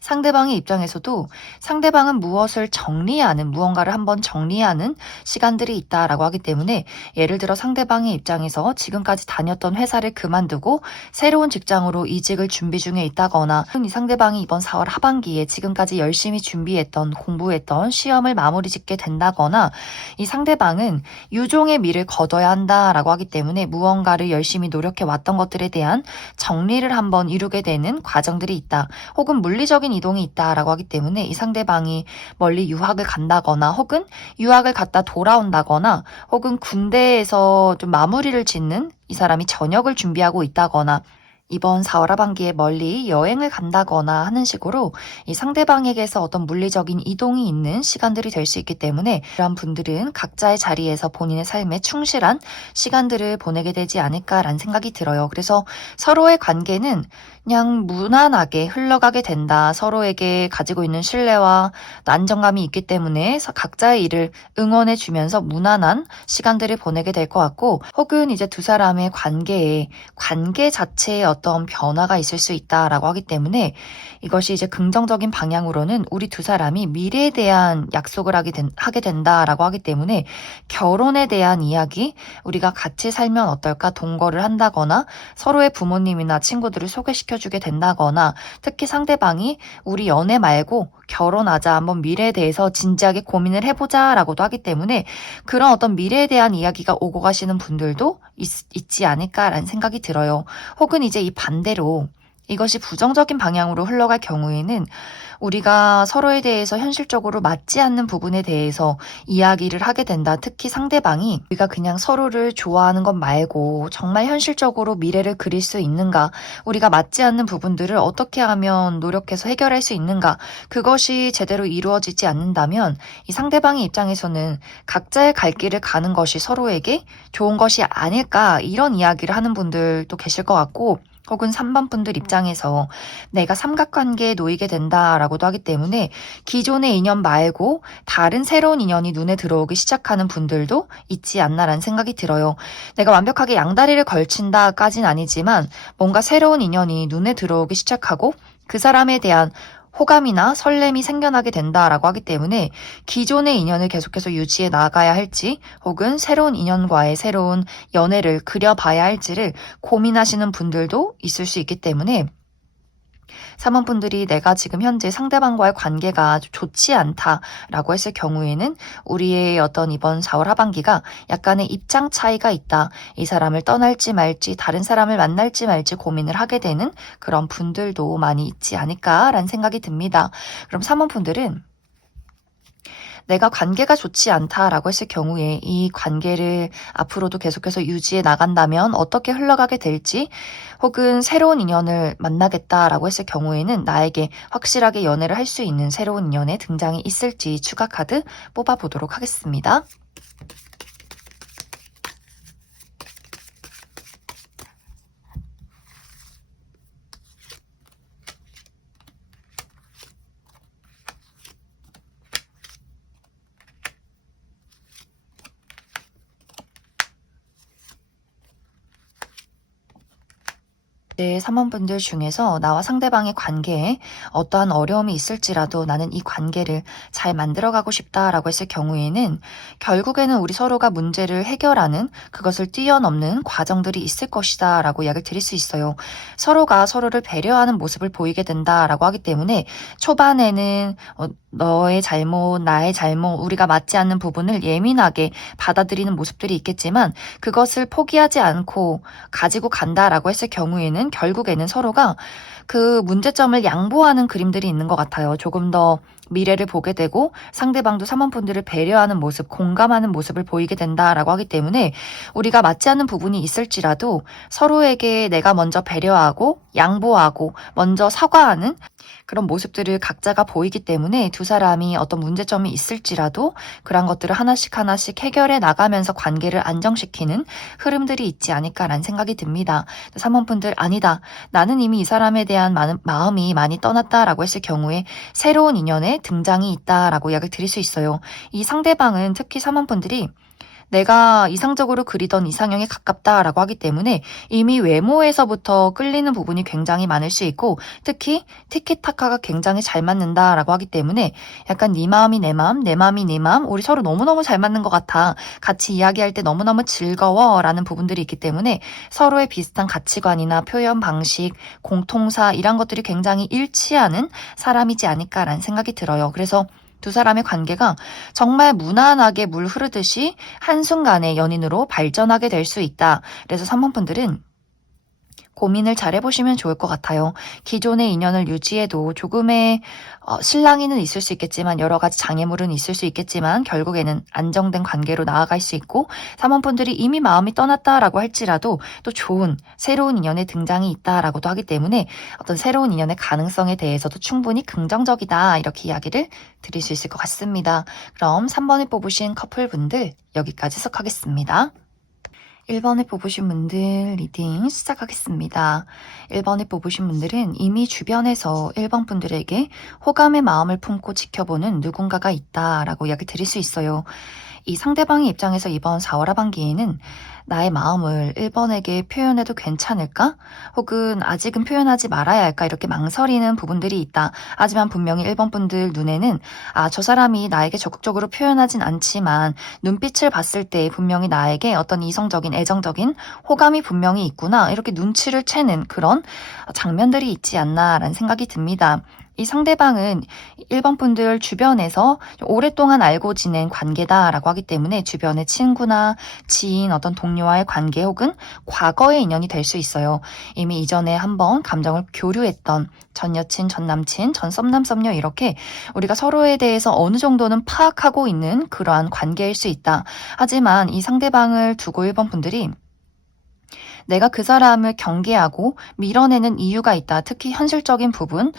상대방의 입장에서도 상대방은 무언가를 한번 정리하는 시간들이 있다라고 하기 때문에, 예를 들어 상대방의 입장에서 지금까지 다녔던 회사를 그만두고 새로운 직장으로 이직을 준비 중에 있다거나, 이 상대방이 이번 4월 하반기에 지금까지 열심히 공부했던 시험을 마무리 짓게 된다거나, 이 상대방은 유종의 미를 거둬야 한다라고 하기 때문에 무언가를 열심히 노력해 왔던 것들에 대한 정리를 한번 이루게 되는 과정들이 있다, 혹은 물리적인 이동이 있다라고 하기 때문에 이 상대방이 멀리 유학을 간다거나, 혹은 유학을 갔다 돌아온다거나, 혹은 군대에서 좀 마무리를 짓는, 이 사람이 전역을 준비하고 있다거나, 이번 4월 하반기에 멀리 여행을 간다거나 하는 식으로 이 상대방에게서 어떤 물리적인 이동이 있는 시간들이 될 수 있기 때문에, 이런 분들은 각자의 자리에서 본인의 삶에 충실한 시간들을 보내게 되지 않을까라는 생각이 들어요. 그래서 서로의 관계는 그냥 무난하게 흘러가게 된다. 서로에게 가지고 있는 신뢰와 안정감이 있기 때문에 각자의 일을 응원해 주면서 무난한 시간들을 보내게 될 것 같고, 혹은 이제 두 사람의 관계 자체에 어떤 변화가 있을 수 있다라고 하기 때문에, 이것이 이제 긍정적인 방향으로는 우리 두 사람이 미래에 대한 약속을 하게 된다라고 하기 때문에, 결혼에 대한 이야기, 우리가 같이 살면 어떨까, 동거를 한다거나 서로의 부모님이나 친구들을 소개시켜주게 된다거나, 특히 상대방이 우리 연애 말고 결혼하자, 한번 미래에 대해서 진지하게 고민을 해보자 라고도 하기 때문에, 그런 어떤 미래에 대한 이야기가 오고 가시는 분들도 있지 않을까라는 생각이 들어요. 혹은 이제 이 반대로 이것이 부정적인 방향으로 흘러갈 경우에는 우리가 서로에 대해서 현실적으로 맞지 않는 부분에 대해서 이야기를 하게 된다. 특히 상대방이 우리가 그냥 서로를 좋아하는 것 말고 정말 현실적으로 미래를 그릴 수 있는가, 우리가 맞지 않는 부분들을 어떻게 하면 노력해서 해결할 수 있는가, 그것이 제대로 이루어지지 않는다면 이 상대방의 입장에서는 각자의 갈 길을 가는 것이 서로에게 좋은 것이 아닐까, 이런 이야기를 하는 분들도 계실 것 같고, 혹은 3번 분들 입장에서 내가 삼각관계에 놓이게 된다라고도 하기 때문에 기존의 인연 말고 다른 새로운 인연이 눈에 들어오기 시작하는 분들도 있지 않나라는 생각이 들어요. 내가 완벽하게 양다리를 걸친다까진 아니지만 뭔가 새로운 인연이 눈에 들어오기 시작하고 그 사람에 대한 호감이나 설렘이 생겨나게 된다라고 하기 때문에, 기존의 인연을 계속해서 유지해 나가야 할지, 혹은 새로운 인연과의 새로운 연애를 그려봐야 할지를 고민하시는 분들도 있을 수 있기 때문에, 사모분들이 내가 지금 현재 상대방과의 관계가 좋지 않다라고 했을 경우에는 우리의 어떤 이번 4월 하반기가 약간의 입장 차이가 있다. 이 사람을 떠날지 말지, 다른 사람을 만날지 말지 고민을 하게 되는 그런 분들도 많이 있지 않을까라는 생각이 듭니다. 그럼 사모분들은 내가 관계가 좋지 않다라고 했을 경우에 이 관계를 앞으로도 계속해서 유지해 나간다면 어떻게 흘러가게 될지, 혹은 새로운 인연을 만나겠다라고 했을 경우에는 나에게 확실하게 연애를 할 수 있는 새로운 인연의 등장이 있을지 추가 카드 뽑아보도록 하겠습니다. 내 사원분들 중에서 나와 상대방의 관계에 어떠한 어려움이 있을지라도 나는 이 관계를 잘 만들어가고 싶다라고 했을 경우에는 결국에는 우리 서로가 문제를 해결하는 그것을 뛰어넘는 과정들이 있을 것이다 라고 이야기를 드릴 수 있어요. 서로가 서로를 배려하는 모습을 보이게 된다라고 하기 때문에 초반에는 너의 잘못, 나의 잘못, 우리가 맞지 않는 부분을 예민하게 받아들이는 모습들이 있겠지만 그것을 포기하지 않고 가지고 간다라고 했을 경우에는 결국에는 서로가 그 문제점을 양보하는 그림들이 있는 것 같아요. 조금 더 미래를 보게 되고 상대방도 사원분들을 배려하는 모습, 공감하는 모습을 보이게 된다라고 하기 때문에 우리가 맞지 않는 부분이 있을지라도 서로에게 내가 먼저 배려하고 양보하고 먼저 사과하는 그런 모습들을 각자가 보이기 때문에 두 사람이 어떤 문제점이 있을지라도 그런 것들을 하나씩 하나씩 해결해 나가면서 관계를 안정시키는 흐름들이 있지 않을까라는 생각이 듭니다. 사원분들 아니다. 나는 이미 이 사람에 대한 마음이 많이 떠났다라고 했을 경우에 새로운 인연의 등장이 있다라고 이야기를 드릴 수 있어요. 이 상대방은 특히 사원분들이 내가 이상적으로 그리던 이상형에 가깝다라고 하기 때문에 이미 외모에서부터 끌리는 부분이 굉장히 많을 수 있고 특히 티키타카가 굉장히 잘 맞는다라고 하기 때문에 약간 네 마음이 내 마음, 내 마음이 네 마음, 우리 서로 너무너무 잘 맞는 것 같아. 같이 이야기할 때 너무너무 즐거워라는 부분들이 있기 때문에 서로의 비슷한 가치관이나 표현 방식, 공통사 이런 것들이 굉장히 일치하는 사람이지 않을까라는 생각이 들어요. 그래서 두 사람의 관계가 정말 무난하게 물 흐르듯이 한순간에 연인으로 발전하게 될 수 있다. 그래서 사원분들은 고민을 잘 해보시면 좋을 것 같아요. 기존의 인연을 유지해도 조금의 실랑이는 있을 수 있겠지만 여러 가지 장애물은 있을 수 있겠지만 결국에는 안정된 관계로 나아갈 수 있고 사원분들이 이미 마음이 떠났다라고 할지라도 또 좋은 새로운 인연의 등장이 있다라고도 하기 때문에 어떤 새로운 인연의 가능성에 대해서도 충분히 긍정적이다 이렇게 이야기를 드릴 수 있을 것 같습니다. 그럼 3번을 뽑으신 커플분들 여기까지 해석하겠습니다. 1번을 뽑으신 분들 리딩 시작하겠습니다. 1번을 뽑으신 분들은 이미 주변에서 1번 분들에게 호감의 마음을 품고 지켜보는 누군가가 있다라고 이야기 드릴 수 있어요. 이 상대방의 입장에서 이번 4월 하반기에는 나의 마음을 1번에게 표현해도 괜찮을까? 혹은 아직은 표현하지 말아야 할까? 이렇게 망설이는 부분들이 있다. 하지만 분명히 1번 분들 눈에는 저 사람이 나에게 적극적으로 표현하진 않지만 눈빛을 봤을 때 분명히 나에게 어떤 이성적인 애정적인 호감이 분명히 있구나. 이렇게 눈치를 채는 그런 장면들이 있지 않나라는 생각이 듭니다. 이 상대방은 1번 분들 주변에서 오랫동안 알고 지낸 관계다라고 하기 때문에 주변의 친구나 지인, 어떤 동료와의 관계 혹은 과거의 인연이 될 수 있어요. 이미 이전에 한번 감정을 교류했던 전 여친, 전 남친, 전 썸남, 썸녀 이렇게 우리가 서로에 대해서 어느 정도는 파악하고 있는 그러한 관계일 수 있다. 하지만 이 상대방을 두고 1번 분들이 내가 그 사람을 경계하고 밀어내는 이유가 있다. 특히 현실적인 부분.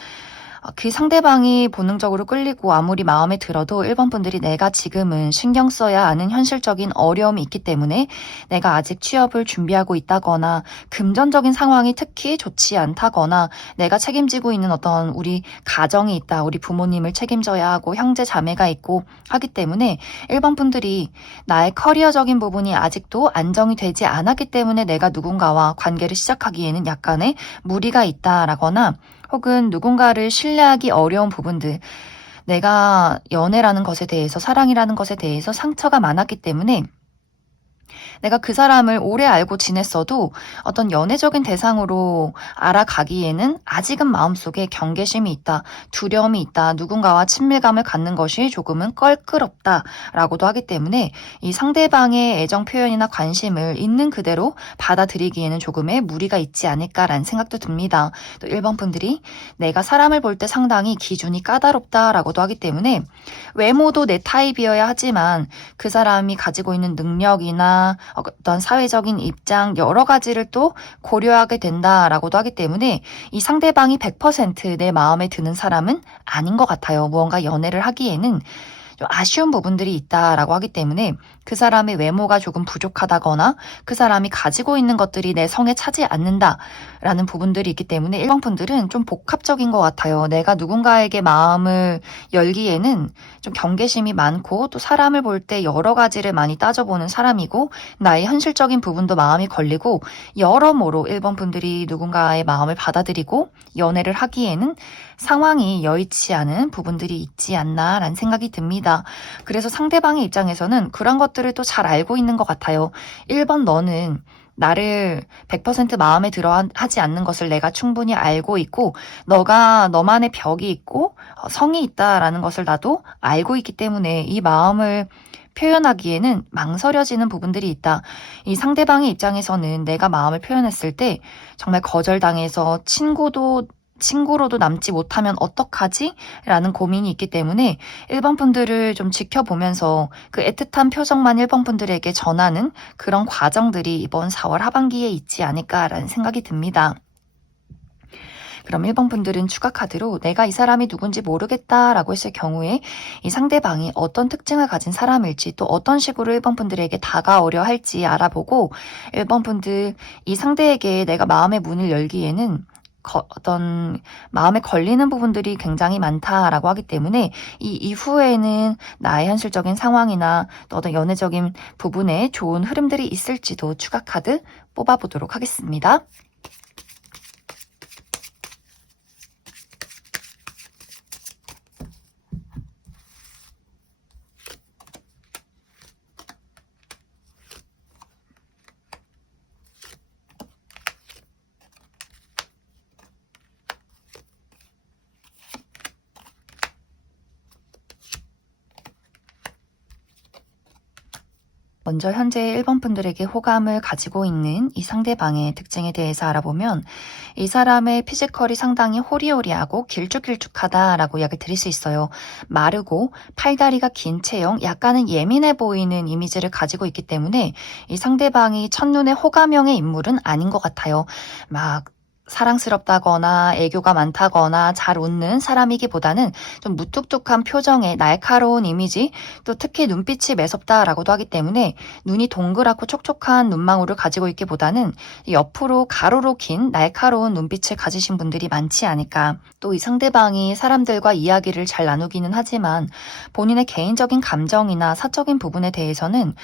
그 상대방이 본능적으로 끌리고 아무리 마음에 들어도 1번 분들이 내가 지금은 신경 써야 하는 현실적인 어려움이 있기 때문에 내가 아직 취업을 준비하고 있다거나 금전적인 상황이 특히 좋지 않다거나 내가 책임지고 있는 어떤 우리 가정이 있다. 우리 부모님을 책임져야 하고 형제 자매가 있고 하기 때문에 1번 분들이 나의 커리어적인 부분이 아직도 안정이 되지 않았기 때문에 내가 누군가와 관계를 시작하기에는 약간의 무리가 있다라거나 혹은 누군가를 신뢰하기 어려운 부분들, 내가 연애라는 것에 대해서, 사랑이라는 것에 대해서 상처가 많았기 때문에 내가 그 사람을 오래 알고 지냈어도 어떤 연애적인 대상으로 알아가기에는 아직은 마음속에 경계심이 있다, 두려움이 있다, 누군가와 친밀감을 갖는 것이 조금은 껄끄럽다라고도 하기 때문에 이 상대방의 애정 표현이나 관심을 있는 그대로 받아들이기에는 조금의 무리가 있지 않을까라는 생각도 듭니다. 또 1번 분들이 내가 사람을 볼 때 상당히 기준이 까다롭다라고도 하기 때문에 외모도 내 타입이어야 하지만 그 사람이 가지고 있는 능력이나 어떤 사회적인 입장 여러 가지를 또 고려하게 된다라고도 하기 때문에 이 상대방이 100% 내 마음에 드는 사람은 아닌 것 같아요. 무언가 연애를 하기에는 좀 아쉬운 부분들이 있다라고 하기 때문에 그 사람의 외모가 조금 부족하다거나 그 사람이 가지고 있는 것들이 내 성에 차지 않는다라는 부분들이 있기 때문에 1번 분들은 좀 복합적인 것 같아요. 내가 누군가에게 마음을 열기에는 좀 경계심이 많고 또 사람을 볼 때 여러 가지를 많이 따져보는 사람이고 나의 현실적인 부분도 마음이 걸리고 여러모로 1번 분들이 누군가의 마음을 받아들이고 연애를 하기에는 상황이 여의치 않은 부분들이 있지 않나라는 생각이 듭니다. 그래서 상대방의 입장에서는 그런 것들을 또 잘 알고 있는 것 같아요. 1번 너는 나를 100% 마음에 들어 하지 않는 것을 내가 충분히 알고 있고 너가 너만의 벽이 있고 성이 있다라는 것을 나도 알고 있기 때문에 이 마음을 표현하기에는 망설여지는 부분들이 있다. 이 상대방의 입장에서는 내가 마음을 표현했을 때 정말 거절당해서 친구로도 남지 못하면 어떡하지? 라는 고민이 있기 때문에 1번 분들을 좀 지켜보면서 그 애틋한 표정만 1번 분들에게 전하는 그런 과정들이 이번 4월 하반기에 있지 않을까라는 생각이 듭니다. 그럼 1번 분들은 추가 카드로 내가 이 사람이 누군지 모르겠다라고 했을 경우에 이 상대방이 어떤 특징을 가진 사람일지 또 어떤 식으로 1번 분들에게 다가오려 할지 알아보고 1번 분들 이 상대에게 내가 마음의 문을 열기에는 어떤 마음에 걸리는 부분들이 굉장히 많다라고 하기 때문에 이 이후에는 나의 현실적인 상황이나 또 어떤 연애적인 부분에 좋은 흐름들이 있을지도 추가 카드 뽑아보도록 하겠습니다. 먼저 현재 1번 분들에게 호감을 가지고 있는 이 상대방의 특징에 대해서 알아보면 이 사람의 피지컬이 상당히 호리호리하고 길쭉길쭉하다라고 이야기를 드릴 수 있어요. 마르고 팔다리가 긴 체형, 약간은 예민해 보이는 이미지를 가지고 있기 때문에 이 상대방이 첫눈에 호감형의 인물은 아닌 것 같아요. 막 사랑스럽다거나 애교가 많다거나 잘 웃는 사람이기보다는 좀 무뚝뚝한 표정에 날카로운 이미지, 또 특히 눈빛이 매섭다라고도 하기 때문에 눈이 동그랗고 촉촉한 눈망울을 가지고 있기보다는 옆으로 가로로 긴 날카로운 눈빛을 가지신 분들이 많지 않을까. 또 이 상대방이 사람들과 이야기를 잘 나누기는 하지만 본인의 개인적인 감정이나 사적인 부분에 대해서는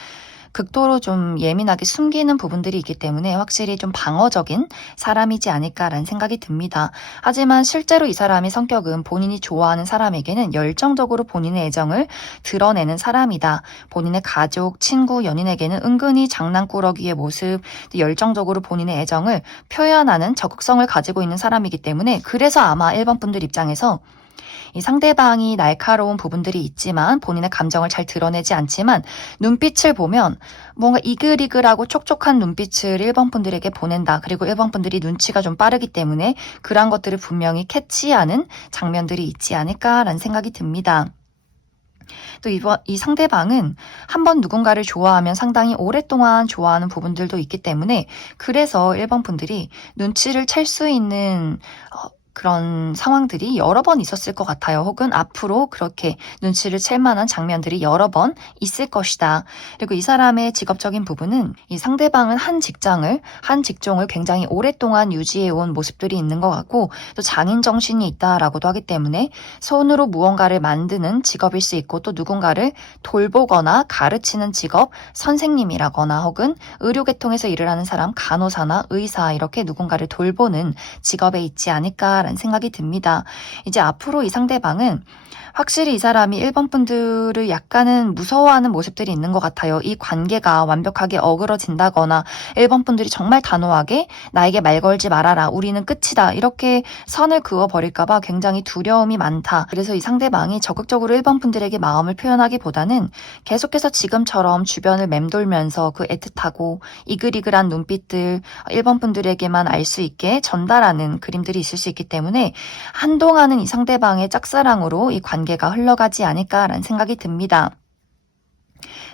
극도로 좀 예민하게 숨기는 부분들이 있기 때문에 확실히 좀 방어적인 사람이지 않을까라는 생각이 듭니다. 하지만 실제로 이 사람의 성격은 본인이 좋아하는 사람에게는 열정적으로 본인의 애정을 드러내는 사람이다. 본인의 가족, 친구, 연인에게는 은근히 장난꾸러기의 모습, 열정적으로 본인의 애정을 표현하는 적극성을 가지고 있는 사람이기 때문에 그래서 아마 1번 분들 입장에서 이 상대방이 날카로운 부분들이 있지만 본인의 감정을 잘 드러내지 않지만 눈빛을 보면 뭔가 이글이글하고 촉촉한 눈빛을 1번 분들에게 보낸다. 그리고 1번 분들이 눈치가 좀 빠르기 때문에 그러한 것들을 분명히 캐치하는 장면들이 있지 않을까라는 생각이 듭니다. 또 이 상대방은 한번 누군가를 좋아하면 상당히 오랫동안 좋아하는 부분들도 있기 때문에 그래서 1번 분들이 눈치를 챌 수 있는 그런 상황들이 여러 번 있었을 것 같아요. 혹은 앞으로 그렇게 눈치를 챌 만한 장면들이 여러 번 있을 것이다. 그리고 이 사람의 직업적인 부분은 이 상대방은 한 직종을 굉장히 오랫동안 유지해온 모습들이 있는 것 같고 또 장인 정신이 있다라고도 하기 때문에 손으로 무언가를 만드는 직업일 수 있고 또 누군가를 돌보거나 가르치는 직업, 선생님이라거나 혹은 의료계통에서 일을 하는 사람, 간호사나 의사 이렇게 누군가를 돌보는 직업에 있지 않을까 라는 생각이 듭니다. 이제 앞으로 이 상대방은 확실히 이 사람이 1번 분들을 약간은 무서워하는 모습들이 있는 것 같아요. 이 관계가 완벽하게 어그러진다거나 1번 분들이 정말 단호하게 나에게 말 걸지 말아라. 우리는 끝이다. 이렇게 선을 그어버릴까봐 굉장히 두려움이 많다. 그래서 이 상대방이 적극적으로 1번 분들에게 마음을 표현하기보다는 계속해서 지금처럼 주변을 맴돌면서 그 애틋하고 이글이글한 눈빛들 1번 분들에게만 알 수 있게 전달하는 그림들이 있을 수 있기 때문에 한동안은 이 상대방의 짝사랑으로 이 관계가 흘러가지 않을까라는 생각이 듭니다.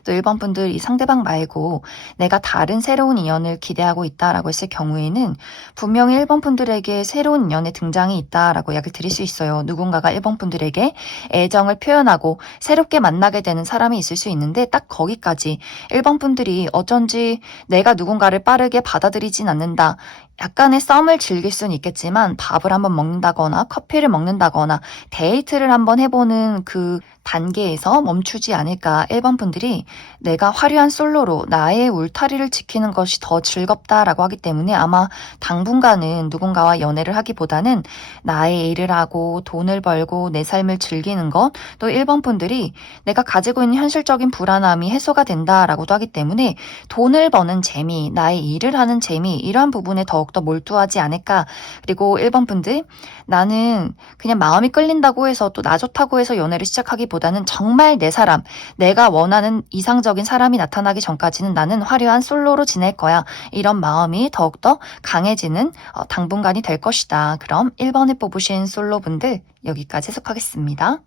또 1번 분들 이 상대방 말고 내가 다른 새로운 인연을 기대하고 있다라고 했을 경우에는 분명히 1번 분들에게 새로운 인연의 등장이 있다라고 이야기를 드릴 수 있어요. 누군가가 1번 분들에게 애정을 표현하고 새롭게 만나게 되는 사람이 있을 수 있는데 딱 거기까지 1번 분들이 어쩐지 내가 누군가를 빠르게 받아들이진 않는다. 약간의 썸을 즐길 수는 있겠지만 밥을 한번 먹는다거나 커피를 먹는다거나 데이트를 한번 해보는 그 단계에서 멈추지 않을까. 1번 분들이 내가 화려한 솔로로 나의 울타리를 지키는 것이 더 즐겁다라고 하기 때문에 아마 당분간은 누군가와 연애를 하기보다는 나의 일을 하고 돈을 벌고 내 삶을 즐기는 것, 또 1번 분들이 내가 가지고 있는 현실적인 불안함이 해소가 된다라고도 하기 때문에 돈을 버는 재미, 나의 일을 하는 재미, 이러한 부분에 더욱더 몰두하지 않을까. 그리고 1번 분들, 나는 그냥 마음이 끌린다고 해서 또 나 좋다고 해서 연애를 시작하기보다는 정말 내 사람, 내가 원하는 이상적인 사람이 나타나기 전까지는 나는 화려한 솔로로 지낼 거야. 이런 마음이 더욱더 강해지는 당분간이 될 것이다. 그럼 1번을 뽑으신 솔로분들 여기까지 해석하겠습니다.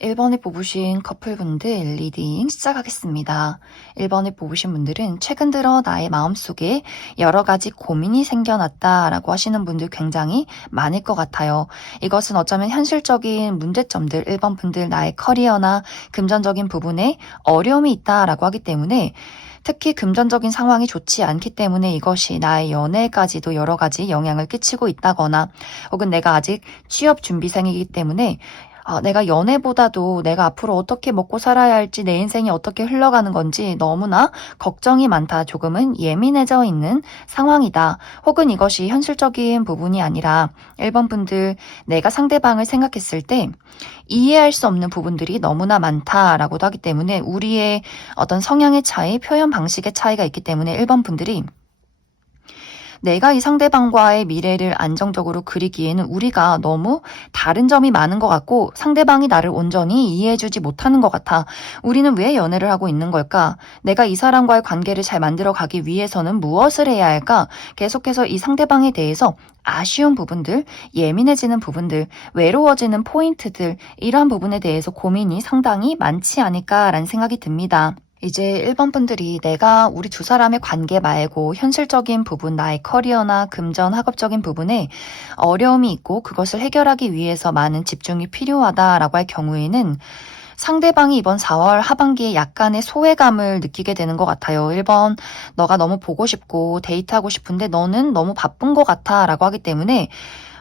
1번을 뽑으신 커플분들 리딩 시작하겠습니다. 1번을 뽑으신 분들은 최근 들어 나의 마음속에 여러 가지 고민이 생겨났다라고 하시는 분들 굉장히 많을 것 같아요. 이것은 어쩌면 현실적인 문제점들, 1번 분들 나의 커리어나 금전적인 부분에 어려움이 있다라고 하기 때문에 특히 금전적인 상황이 좋지 않기 때문에 이것이 나의 연애까지도 여러 가지 영향을 끼치고 있다거나 혹은 내가 아직 취업 준비생이기 때문에 내가 연애보다도 내가 앞으로 어떻게 먹고 살아야 할지 내 인생이 어떻게 흘러가는 건지 너무나 걱정이 많다. 조금은 예민해져 있는 상황이다. 혹은 이것이 현실적인 부분이 아니라 1번 분들 내가 상대방을 생각했을 때 이해할 수 없는 부분들이 너무나 많다라고도 하기 때문에 우리의 어떤 성향의 차이, 표현 방식의 차이가 있기 때문에 1번 분들이 내가 이 상대방과의 미래를 안정적으로 그리기에는 우리가 너무 다른 점이 많은 것 같고 상대방이 나를 온전히 이해해주지 못하는 것 같아. 우리는 왜 연애를 하고 있는 걸까? 내가 이 사람과의 관계를 잘 만들어 가기 위해서는 무엇을 해야 할까? 계속해서 이 상대방에 대해서 아쉬운 부분들, 예민해지는 부분들, 외로워지는 포인트들, 이러한 부분에 대해서 고민이 상당히 많지 않을까라는 생각이 듭니다. 이제 1번 분들이 내가 우리 두 사람의 관계 말고 현실적인 부분, 나의 커리어나 금전, 학업적인 부분에 어려움이 있고 그것을 해결하기 위해서 많은 집중이 필요하다라고 할 경우에는 상대방이 이번 4월 하반기에 약간의 소외감을 느끼게 되는 것 같아요. 1번, 너가 너무 보고 싶고 데이트하고 싶은데 너는 너무 바쁜 것 같아 라고 하기 때문에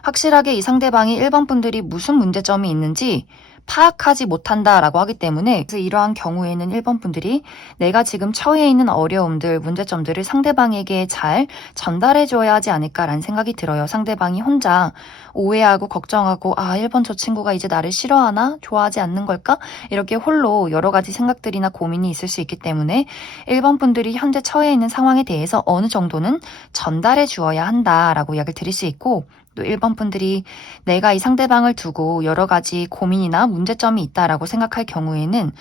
확실하게 이 상대방이 1번 분들이 무슨 문제점이 있는지 파악하지 못한다라고 하기 때문에 그래서 이러한 경우에는 1번 분들이 내가 지금 처해 있는 어려움들, 문제점들을 상대방에게 잘 전달해줘야 하지 않을까라는 생각이 들어요. 상대방이 혼자 오해하고 걱정하고 1번 저 친구가 이제 나를 싫어하나? 좋아하지 않는 걸까? 이렇게 홀로 여러 가지 생각들이나 고민이 있을 수 있기 때문에 1번 분들이 현재 처해 있는 상황에 대해서 어느 정도는 전달해 주어야 한다라고 이야기를 드릴 수 있고 또 1번 분들이 내가 이 상대방을 두고 여러 가지 고민이나 문제점이 있다라고 생각할 경우에는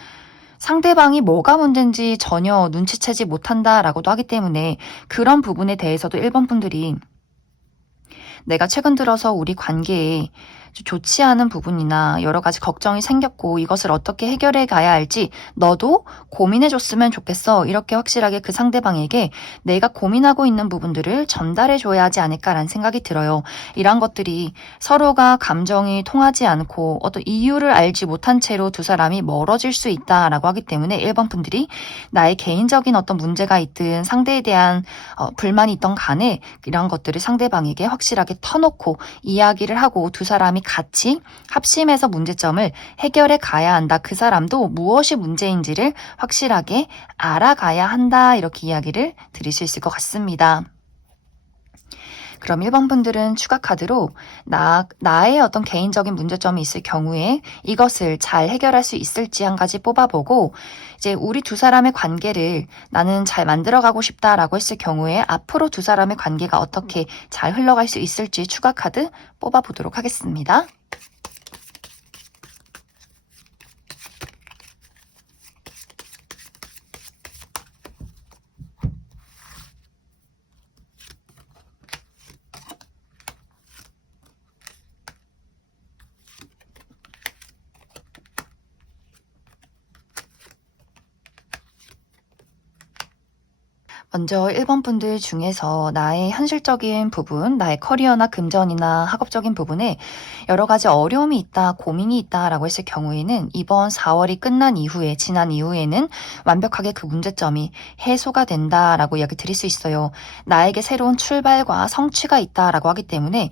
상대방이 뭐가 문제인지 전혀 눈치채지 못한다라고도 하기 때문에 그런 부분에 대해서도 1번 분들이 내가 최근 들어서 우리 관계에 좋지 않은 부분이나 여러 가지 걱정이 생겼고 이것을 어떻게 해결해 가야 할지 너도 고민해 줬으면 좋겠어. 이렇게 확실하게 그 상대방에게 내가 고민하고 있는 부분들을 전달해 줘야 하지 않을까라는 생각이 들어요. 이런 것들이 서로가 감정이 통하지 않고 어떤 이유를 알지 못한 채로 두 사람이 멀어질 수 있다라고 하기 때문에 1번 분들이 나의 개인적인 어떤 문제가 있든 상대에 대한 불만이 있던 간에 이런 것들을 상대방에게 확실하게 터놓고 이야기를 하고 두 사람이 같이 합심해서 문제점을 해결해 가야 한다. 그 사람도 무엇이 문제인지를 확실하게 알아가야 한다. 이렇게 이야기를 드릴 수 있을 것 같습니다. 그럼 1번 분들은 추가 카드로 나의 어떤 개인적인 문제점이 있을 경우에 이것을 잘 해결할 수 있을지 한 가지 뽑아보고 이제 우리 두 사람의 관계를 나는 잘 만들어가고 싶다라고 했을 경우에 앞으로 두 사람의 관계가 어떻게 잘 흘러갈 수 있을지 추가 카드 뽑아보도록 하겠습니다. 먼저 1번 분들 중에서 나의 현실적인 부분, 나의 커리어나 금전이나 학업적인 부분에 여러 가지 어려움이 있다, 고민이 있다라고 했을 경우에는 이번 4월이 끝난 이후에, 지난 이후에는 완벽하게 그 문제점이 해소가 된다라고 이야기 드릴 수 있어요. 나에게 새로운 출발과 성취가 있다라고 하기 때문에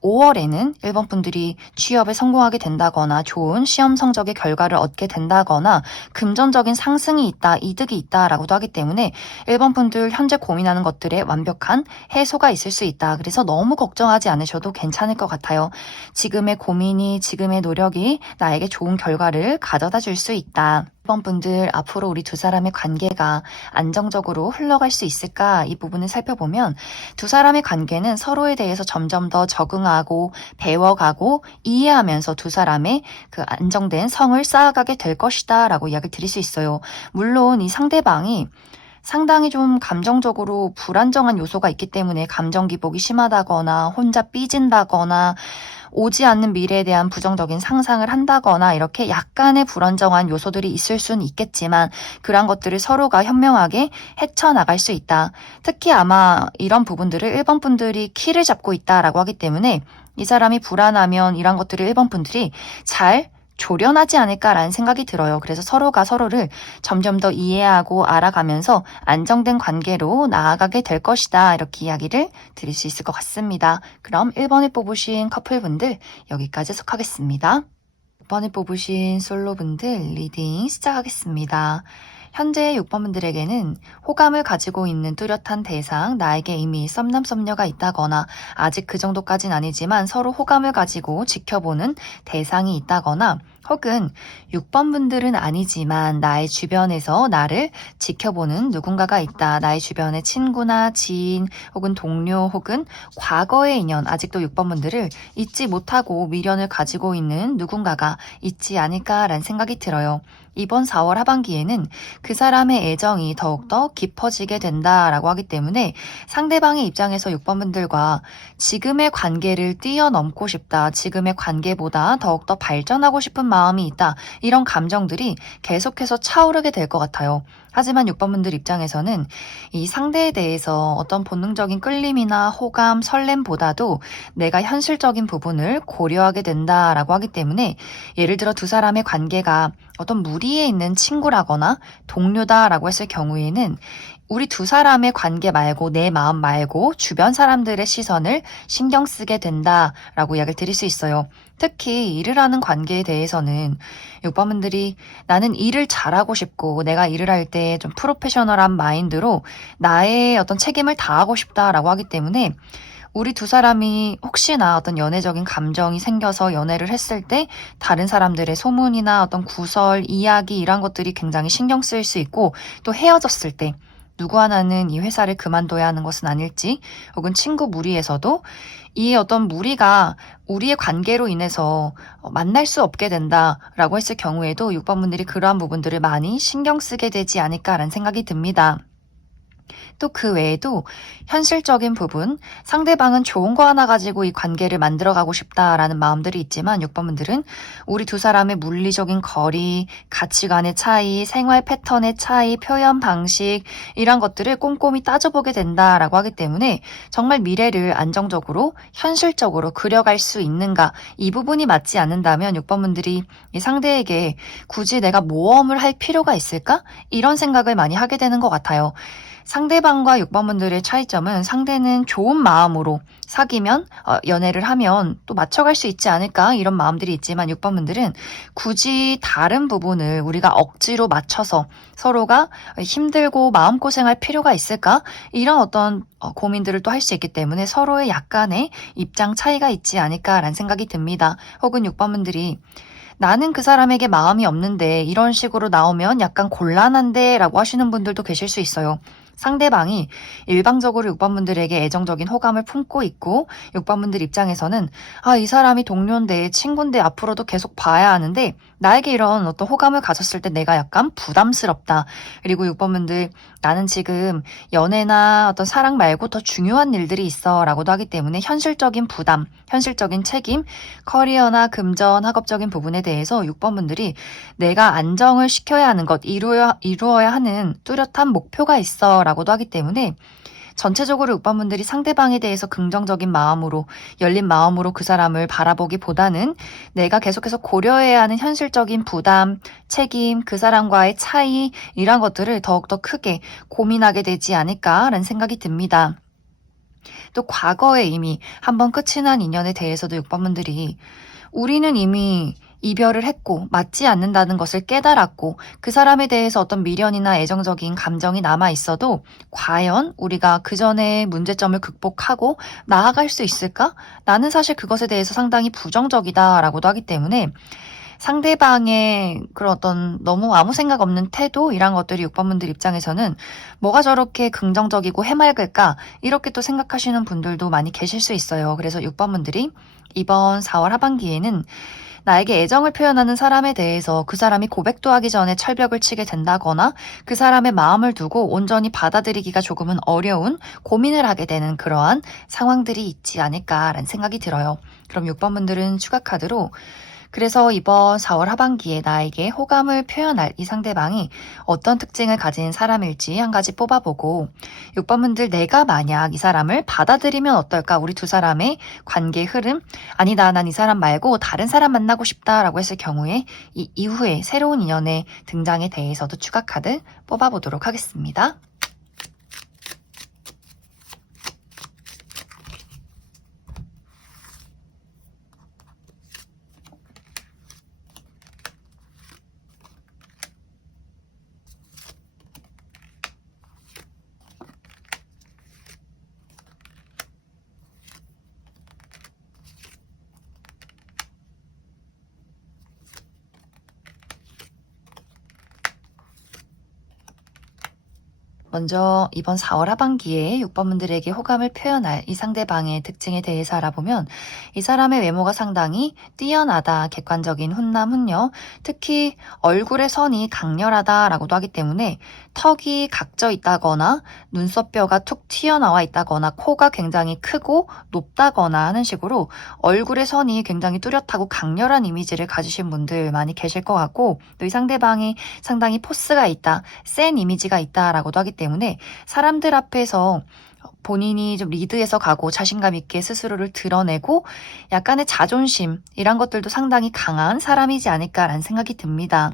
5월에는 1번 분들이 취업에 성공하게 된다거나 좋은 시험 성적의 결과를 얻게 된다거나 금전적인 상승이 있다, 이득이 있다라고도 하기 때문에 1번 분들 현재 고민하는 것들에 완벽한 해소가 있을 수 있다. 그래서 너무 걱정하지 않으셔도 괜찮을 것 같아요. 지금의 고민이, 지금의 노력이 나에게 좋은 결과를 가져다 줄 수 있다. 1번 분들 앞으로 우리 두 사람의 관계가 안정적으로 흘러갈 수 있을까? 이 부분을 살펴보면 두 사람의 관계는 서로에 대해서 점점 더 적응하고 배워가고 이해하면서 두 사람의 그 안정된 성을 쌓아가게 될 것이다 라고 이야기를 드릴 수 있어요. 물론 이 상대방이 상당히 좀 감정적으로 불안정한 요소가 있기 때문에 감정 기복이 심하다거나 혼자 삐진다거나 오지 않는 미래에 대한 부정적인 상상을 한다거나 이렇게 약간의 불안정한 요소들이 있을 수는 있겠지만 그러한 것들을 서로가 현명하게 헤쳐나갈 수 있다. 특히 아마 이런 부분들을 1번 분들이 키를 잡고 있다라고 하기 때문에 이 사람이 불안하면 이런 것들을 1번 분들이 잘 조련하지 않을까라는 생각이 들어요. 그래서 서로가 서로를 점점 더 이해하고 알아가면서 안정된 관계로 나아가게 될 것이다. 이렇게 이야기를 드릴 수 있을 것 같습니다. 그럼 1번에 뽑으신 커플분들 여기까지 속하겠습니다. 6번에 뽑으신 솔로분들 리딩 시작하겠습니다. 현재 6번분들에게는 호감을 가지고 있는 뚜렷한 대상, 나에게 이미 썸남썸녀가 있다거나 아직 그 정도까진 아니지만 서로 호감을 가지고 지켜보는 대상이 있다거나 혹은 6번분들은 아니지만 나의 주변에서 나를 지켜보는 누군가가 있다. 나의 주변의 친구나 지인 혹은 동료 혹은 과거의 인연, 아직도 6번분들을 잊지 못하고 미련을 가지고 있는 누군가가 있지 않을까라는 생각이 들어요. 이번 4월 하반기에는 그 사람의 애정이 더욱더 깊어지게 된다라고 하기 때문에 상대방의 입장에서 6번분들과 지금의 관계를 뛰어넘고 싶다. 지금의 관계보다 더욱더 발전하고 싶은 마음이 있다. 이런 감정들이 계속해서 차오르게 될 것 같아요. 하지만 6번분들 입장에서는 이 상대에 대해서 어떤 본능적인 끌림이나 호감, 설렘보다도 내가 현실적인 부분을 고려하게 된다라고 하기 때문에 예를 들어 두 사람의 관계가 어떤 무리에 있는 친구라거나 동료다라고 했을 경우에는 우리 두 사람의 관계 말고 내 마음 말고 주변 사람들의 시선을 신경 쓰게 된다라고 이야기를 드릴 수 있어요. 특히 일을 하는 관계에 대해서는 6번분들이 나는 일을 잘하고 싶고 내가 일을 할 때 좀 프로페셔널한 마인드로 나의 어떤 책임을 다하고 싶다라고 하기 때문에 우리 두 사람이 혹시나 어떤 연애적인 감정이 생겨서 연애를 했을 때 다른 사람들의 소문이나 어떤 구설, 이야기 이런 것들이 굉장히 신경 쓰일 수 있고 또 헤어졌을 때 누구 하나는 이 회사를 그만둬야 하는 것은 아닐지 혹은 친구 무리에서도 이 어떤 무리가 우리의 관계로 인해서 만날 수 없게 된다라고 했을 경우에도 6번분들이 그러한 부분들을 많이 신경 쓰게 되지 않을까라는 생각이 듭니다. 또 그 외에도 현실적인 부분, 상대방은 좋은 거 하나 가지고 이 관계를 만들어가고 싶다라는 마음들이 있지만 6번분들은 우리 두 사람의 물리적인 거리, 가치관의 차이, 생활 패턴의 차이, 표현 방식 이런 것들을 꼼꼼히 따져보게 된다라고 하기 때문에 정말 미래를 안정적으로 현실적으로 그려갈 수 있는가 이 부분이 맞지 않는다면 6번분들이 이 상대에게 굳이 내가 모험을 할 필요가 있을까? 이런 생각을 많이 하게 되는 것 같아요. 상대방과 6번분들의 차이점은 상대는 좋은 마음으로 사귀면 연애를 하면 또 맞춰갈 수 있지 않을까 이런 마음들이 있지만 6번분들은 굳이 다른 부분을 우리가 억지로 맞춰서 서로가 힘들고 마음고생할 필요가 있을까 이런 어떤 고민들을 또 할 수 있기 때문에 서로의 약간의 입장 차이가 있지 않을까라는 생각이 듭니다. 혹은 6번분들이 나는 그 사람에게 마음이 없는데 이런 식으로 나오면 약간 곤란한데 라고 하시는 분들도 계실 수 있어요. 상대방이 일방적으로 6번분들에게 애정적인 호감을 품고 있고 6번분들 입장에서는 이 사람이 동료인데 친구인데 앞으로도 계속 봐야 하는데 나에게 이런 어떤 호감을 가졌을 때 내가 약간 부담스럽다. 그리고 6번분들 나는 지금 연애나 어떤 사랑 말고 더 중요한 일들이 있어 라고도 하기 때문에 현실적인 부담, 현실적인 책임, 커리어나 금전, 학업적인 부분에 대해서 6번분들이 내가 안정을 시켜야 하는 것, 이루어야 하는 뚜렷한 목표가 있어 라고도 하기 때문에 전체적으로 6번분들이 상대방에 대해서 긍정적인 마음으로, 열린 마음으로 그 사람을 바라보기보다는 내가 계속해서 고려해야 하는 현실적인 부담, 책임, 그 사람과의 차이, 이런 것들을 더욱더 크게 고민하게 되지 않을까라는 생각이 듭니다. 또 과거에 이미 한번 끝이 난 인연에 대해서도 6번분들이 우리는 이미 이별을 했고 맞지 않는다는 것을 깨달았고 그 사람에 대해서 어떤 미련이나 애정적인 감정이 남아 있어도 과연 우리가 그 전에 문제점을 극복하고 나아갈 수 있을까? 나는 사실 그것에 대해서 상당히 부정적이다라고도 하기 때문에 상대방의 그런 어떤 너무 아무 생각 없는 태도 이런 것들이 6번분들 입장에서는 뭐가 저렇게 긍정적이고 해맑을까 이렇게 또 생각하시는 분들도 많이 계실 수 있어요. 그래서 6번분들이 이번 4월 하반기에는 나에게 애정을 표현하는 사람에 대해서 그 사람이 고백도 하기 전에 철벽을 치게 된다거나 그 사람의 마음을 두고 온전히 받아들이기가 조금은 어려운 고민을 하게 되는 그러한 상황들이 있지 않을까라는 생각이 들어요. 그럼 6번분들은 추가 카드로 그래서 이번 4월 하반기에 나에게 호감을 표현할 이 상대방이 어떤 특징을 가진 사람일지 한 가지 뽑아보고 6번분들 내가 만약 이 사람을 받아들이면 어떨까? 우리 두 사람의 관계 흐름 아니다 난 이 사람 말고 다른 사람 만나고 싶다라고 했을 경우에 이 이후에 새로운 인연의 등장에 대해서도 추가 카드 뽑아보도록 하겠습니다. 먼저 이번 4월 하반기에 6번분들에게 호감을 표현할 이 상대방의 특징에 대해서 알아보면 이 사람의 외모가 상당히 뛰어나다, 객관적인 훈남, 훈녀, 특히 얼굴의 선이 강렬하다라고도 하기 때문에 턱이 각져 있다거나 눈썹뼈가 툭 튀어나와 있다거나 코가 굉장히 크고 높다거나 하는 식으로 얼굴의 선이 굉장히 뚜렷하고 강렬한 이미지를 가지신 분들 많이 계실 것 같고 또 이 상대방이 상당히 포스가 있다, 센 이미지가 있다라고도 하기 때문에 사람들 앞에서 본인이 좀 리드해서 가고 자신감 있게 스스로를 드러내고 약간의 자존심 이런 것들도 상당히 강한 사람이지 않을까라는 생각이 듭니다.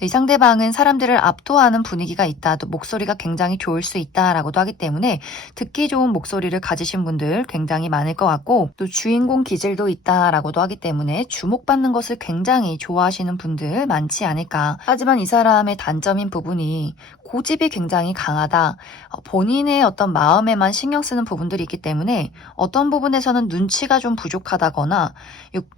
이 상대방은 사람들을 압도하는 분위기가 있다. 또 목소리가 굉장히 좋을 수 있다라고도 하기 때문에 듣기 좋은 목소리를 가지신 분들 굉장히 많을 것 같고 또 주인공 기질도 있다라고도 하기 때문에 주목받는 것을 굉장히 좋아하시는 분들 많지 않을까. 하지만 이 사람의 단점인 부분이 고집이 굉장히 강하다. 본인의 어떤 마음에만 신경 쓰는 부분들이 있기 때문에 어떤 부분에서는 눈치가 좀 부족하다거나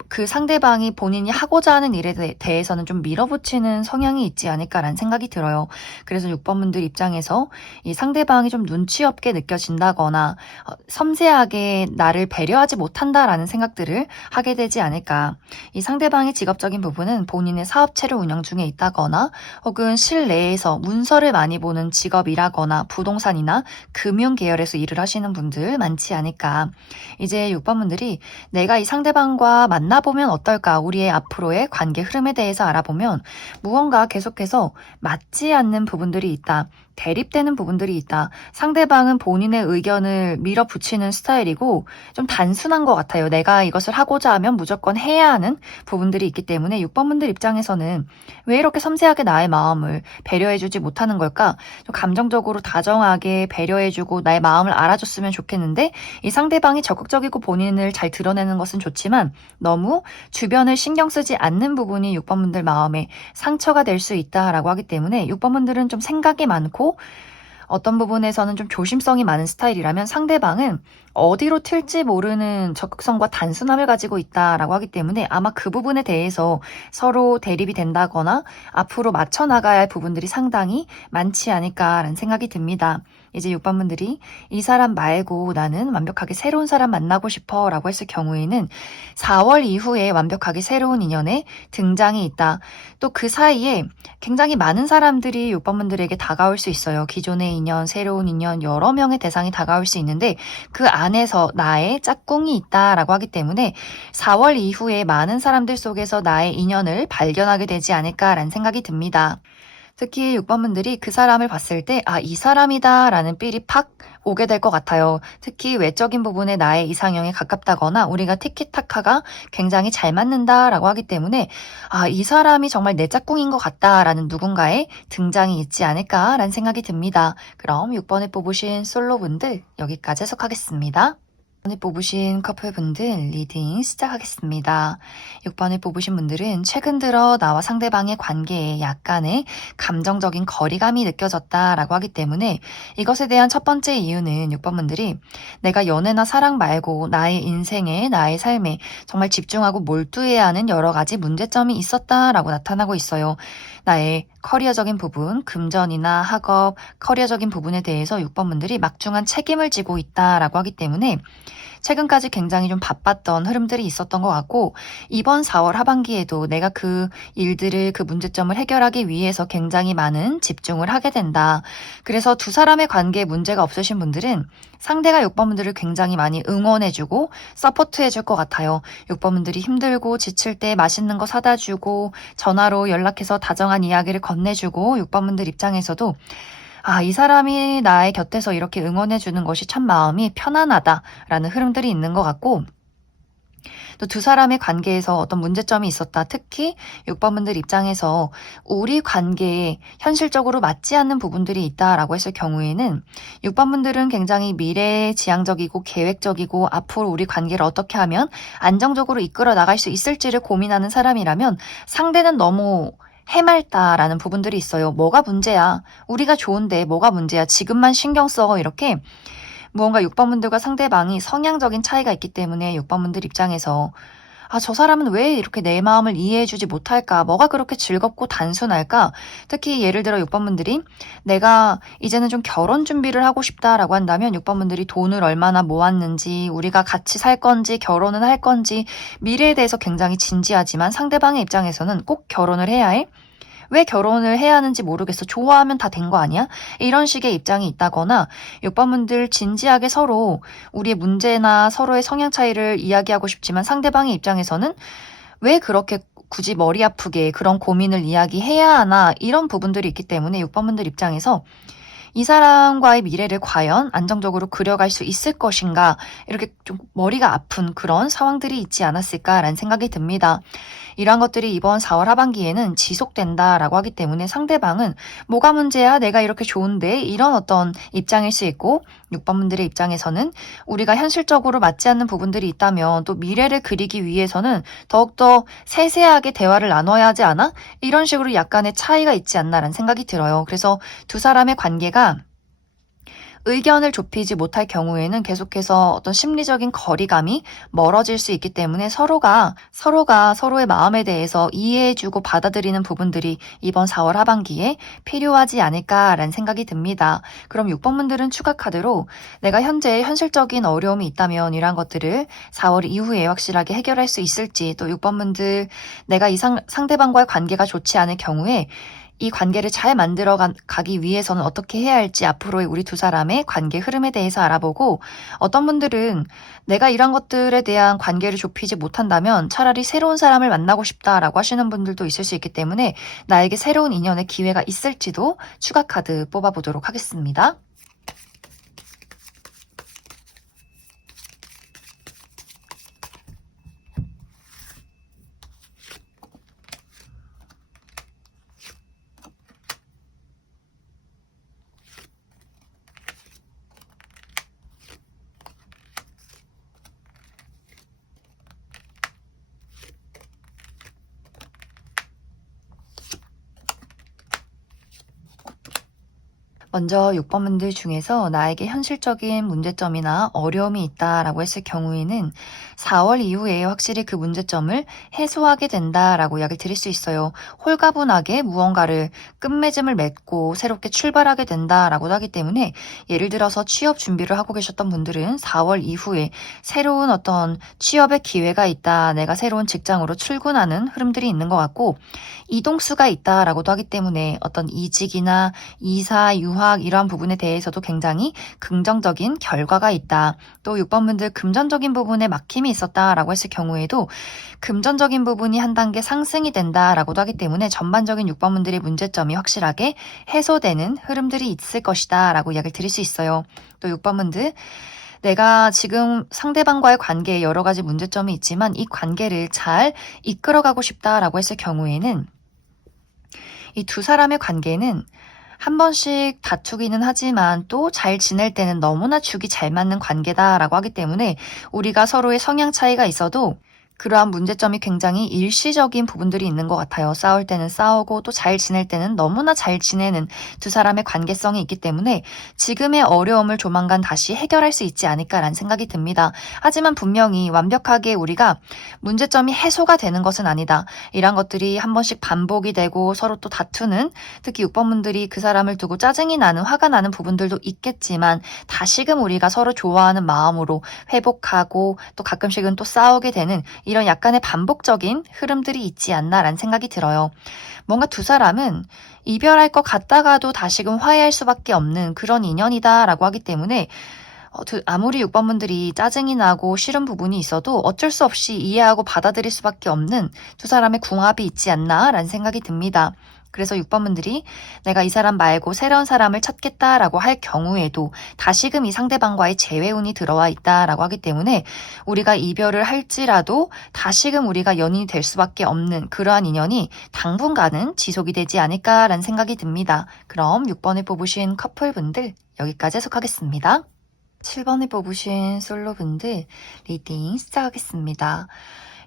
그 상대방이 본인이 하고자 하는 일에 대해서는 좀 밀어붙이는 성향이 있지 않을까라는 생각이 들어요. 그래서 6번분들 입장에서 이 상대방이 좀 눈치 없게 느껴진다거나 섬세하게 나를 배려하지 못한다라는 생각들을 하게 되지 않을까. 이 상대방의 직업적인 부분은 본인의 사업체를 운영 중에 있다거나 혹은 실내에서 문서를 많이 보는 직업이라거나 부동산이나 금융 계열에서 일을 하시는 분들 많지 않을까. 이제 6번분들이 내가 이 상대방과 만나보면 어떨까? 우리의 앞으로의 관계 흐름에 대해서 알아보면 무언가 계속해서 맞지 않는 부분들이 있다. 대립되는 부분들이 있다. 상대방은 본인의 의견을 밀어붙이는 스타일이고 좀 단순한 것 같아요. 내가 이것을 하고자 하면 무조건 해야 하는 부분들이 있기 때문에 6번분들 입장에서는 왜 이렇게 섬세하게 나의 마음을 배려해주지 못하는 걸까? 좀 감정적으로 다정하게 배려해주고 나의 마음을 알아줬으면 좋겠는데 이 상대방이 적극적이고 본인을 잘 드러내는 것은 좋지만 너무 주변을 신경 쓰지 않는 부분이 6번분들 마음에 상처가 될 수 있다라고 하기 때문에 6번분들은 좀 생각이 많고 어떤 부분에서는 좀 조심성이 많은 스타일이라면 상대방은 어디로 튈지 모르는 적극성과 단순함을 가지고 있다라고 하기 때문에 아마 그 부분에 대해서 서로 대립이 된다거나 앞으로 맞춰 나가야 할 부분들이 상당히 많지 않을까라는 생각이 듭니다. 이제 6번분들이 이 사람 말고 나는 완벽하게 새로운 사람 만나고 싶어 라고 했을 경우에는 4월 이후에 완벽하게 새로운 인연의 등장이 있다. 또 그 사이에 굉장히 많은 사람들이 6번분들에게 다가올 수 있어요. 기존의 인연, 새로운 인연, 여러 명의 대상이 다가올 수 있는데 그 안에서 나의 짝꿍이 있다라고 하기 때문에 4월 이후에 많은 사람들 속에서 나의 인연을 발견하게 되지 않을까라는 생각이 듭니다. 특히 6번분들이 그 사람을 봤을 때, 아, 이 사람이다 라는 삘이 팍 오게 될 것 같아요. 특히 외적인 부분에 나의 이상형에 가깝다거나 우리가 티키타카가 굉장히 잘 맞는다라고 하기 때문에 아, 이 사람이 정말 내 짝꿍인 것 같다라는 누군가의 등장이 있지 않을까라는 생각이 듭니다. 그럼 6번에 뽑으신 솔로분들 여기까지 해석하겠습니다. 6번에 뽑으신 커플분들 리딩 시작하겠습니다. 6번에 뽑으신 분들은 최근 들어 나와 상대방의 관계에 약간의 감정적인 거리감이 느껴졌다라고 하기 때문에 이것에 대한 첫 번째 이유는 6번분들이 내가 연애나 사랑 말고 나의 인생에 나의 삶에 정말 집중하고 몰두해야 하는 여러 가지 문제점이 있었다라고 나타나고 있어요. 나의 커리어적인 부분, 금전이나 학업, 커리어적인 부분에 대해서 6번분들이 막중한 책임을 지고 있다라고 하기 때문에 최근까지 굉장히 좀 바빴던 흐름들이 있었던 것 같고 이번 4월 하반기에도 내가 그 일들을 그 문제점을 해결하기 위해서 굉장히 많은 집중을 하게 된다. 그래서 두 사람의 관계에 문제가 없으신 분들은 상대가 6번분들을 굉장히 많이 응원해주고 서포트해줄 것 같아요. 6번분들이 힘들고 지칠 때 맛있는 거 사다 주고 전화로 연락해서 다정한 이야기를 건네주고 6번분들 입장에서도 아, 이 사람이 나의 곁에서 이렇게 응원해주는 것이 참 마음이 편안하다라는 흐름들이 있는 것 같고 또 두 사람의 관계에서 어떤 문제점이 있었다. 특히 6번분들 입장에서 우리 관계에 현실적으로 맞지 않는 부분들이 있다라고 했을 경우에는 6번분들은 굉장히 미래지향적이고 계획적이고 앞으로 우리 관계를 어떻게 하면 안정적으로 이끌어 나갈 수 있을지를 고민하는 사람이라면 상대는 너무 해맑다라는 부분들이 있어요. 뭐가 문제야? 우리가 좋은데 뭐가 문제야? 지금만 신경 써. 이렇게 무언가 6번분들과 상대방이 성향적인 차이가 있기 때문에 6번분들 입장에서 아, 저 사람은 왜 이렇게 내 마음을 이해해주지 못할까? 뭐가 그렇게 즐겁고 단순할까? 특히 예를 들어 6번분들이 내가 이제는 좀 결혼 준비를 하고 싶다라고 한다면 6번분들이 돈을 얼마나 모았는지, 우리가 같이 살 건지, 결혼은 할 건지, 미래에 대해서 굉장히 진지하지만 상대방의 입장에서는 꼭 결혼을 해야 해? 왜 결혼을 해야 하는지 모르겠어. 좋아하면 다 된 거 아니야? 이런 식의 입장이 있다거나 6번분들 진지하게 서로 우리의 문제나 서로의 성향 차이를 이야기하고 싶지만 상대방의 입장에서는 왜 그렇게 굳이 머리 아프게 그런 고민을 이야기해야 하나 이런 부분들이 있기 때문에 6번분들 입장에서 이 사람과의 미래를 과연 안정적으로 그려갈 수 있을 것인가 이렇게 좀 머리가 아픈 그런 상황들이 있지 않았을까라는 생각이 듭니다. 이러한 것들이 이번 4월 하반기에는 지속된다라고 하기 때문에 상대방은 뭐가 문제야? 내가 이렇게 좋은데? 이런 어떤 입장일 수 있고 6번분들의 입장에서는 우리가 현실적으로 맞지 않는 부분들이 있다면 또 미래를 그리기 위해서는 더욱더 세세하게 대화를 나눠야 하지 않아? 이런 식으로 약간의 차이가 있지 않나라는 생각이 들어요. 그래서 두 사람의 관계가 의견을 좁히지 못할 경우에는 계속해서 어떤 심리적인 거리감이 멀어질 수 있기 때문에 서로가 서로의 마음에 대해서 이해해주고 받아들이는 부분들이 이번 4월 하반기에 필요하지 않을까라는 생각이 듭니다. 그럼 6번분들은 추가 카드로 내가 현재 현실적인 어려움이 있다면 이러한 것들을 4월 이후에 확실하게 해결할 수 있을지 또 6번분들 내가 상대방과의 관계가 좋지 않을 경우에 이 관계를 잘 만들어 가기 위해서는 어떻게 해야 할지 앞으로의 우리 두 사람의 관계 흐름에 대해서 알아보고 어떤 분들은 내가 이런 것들에 대한 관계를 좁히지 못한다면 차라리 새로운 사람을 만나고 싶다라고 하시는 분들도 있을 수 있기 때문에 나에게 새로운 인연의 기회가 있을지도 추가 카드 뽑아보도록 하겠습니다. 먼저 6번분들 중에서 나에게 현실적인 문제점이나 어려움이 있다라고 했을 경우에는 4월 이후에 확실히 그 문제점을 해소하게 된다라고 이야기를 드릴 수 있어요. 홀가분하게 무언가를 끝맺음을 맺고 새롭게 출발하게 된다라고 하기 때문에 예를 들어서 취업 준비를 하고 계셨던 분들은 4월 이후에 새로운 어떤 취업의 기회가 있다. 내가 새로운 직장으로 출근하는 흐름들이 있는 것 같고 이동수가 있다라고도 하기 때문에 어떤 이직이나 이사, 유학 명확 이러한 부분에 대해서도 굉장히 긍정적인 결과가 있다. 또 6번 분들 금전적인 부분에 막힘이 있었다라고 했을 경우에도 금전적인 부분이 한 단계 상승이 된다라고도 하기 때문에 전반적인 6번 분들의 문제점이 확실하게 해소되는 흐름들이 있을 것이다 라고 이야기를 드릴 수 있어요. 또 6번 분들 내가 지금 상대방과의 관계에 여러 가지 문제점이 있지만 이 관계를 잘 이끌어가고 싶다라고 했을 경우에는 이 두 사람의 관계는 한 번씩 다투기는 하지만 또 잘 지낼 때는 너무나 죽이 잘 맞는 관계다라고 하기 때문에 우리가 서로의 성향 차이가 있어도 그러한 문제점이 굉장히 일시적인 부분들이 있는 것 같아요. 싸울 때는 싸우고 또 잘 지낼 때는 너무나 잘 지내는 두 사람의 관계성이 있기 때문에 지금의 어려움을 조만간 다시 해결할 수 있지 않을까라는 생각이 듭니다. 하지만 분명히 완벽하게 우리가 문제점이 해소가 되는 것은 아니다. 이런 것들이 한 번씩 반복이 되고 서로 또 다투는 특히 6번 분들이 그 사람을 두고 짜증이 나는 화가 나는 부분들도 있겠지만 다시금 우리가 서로 좋아하는 마음으로 회복하고 또 가끔씩은 또 싸우게 되는 이런 약간의 반복적인 흐름들이 있지 않나라는 생각이 들어요. 뭔가 두 사람은 이별할 것 같다가도 다시금 화해할 수밖에 없는 그런 인연이다라고 하기 때문에 아무리 6번 분들이 짜증이 나고 싫은 부분이 있어도 어쩔 수 없이 이해하고 받아들일 수밖에 없는 두 사람의 궁합이 있지 않나라는 생각이 듭니다. 그래서 6번 분들이 내가 이 사람 말고 새로운 사람을 찾겠다라고 할 경우에도 다시금 이 상대방과의 재회운이 들어와 있다라고 하기 때문에 우리가 이별을 할지라도 다시금 우리가 연인이 될 수밖에 없는 그러한 인연이 당분간은 지속이 되지 않을까라는 생각이 듭니다. 그럼 6번을 뽑으신 커플분들 여기까지 해석하겠습니다. 7번을 뽑으신 솔로분들 리딩 시작하겠습니다.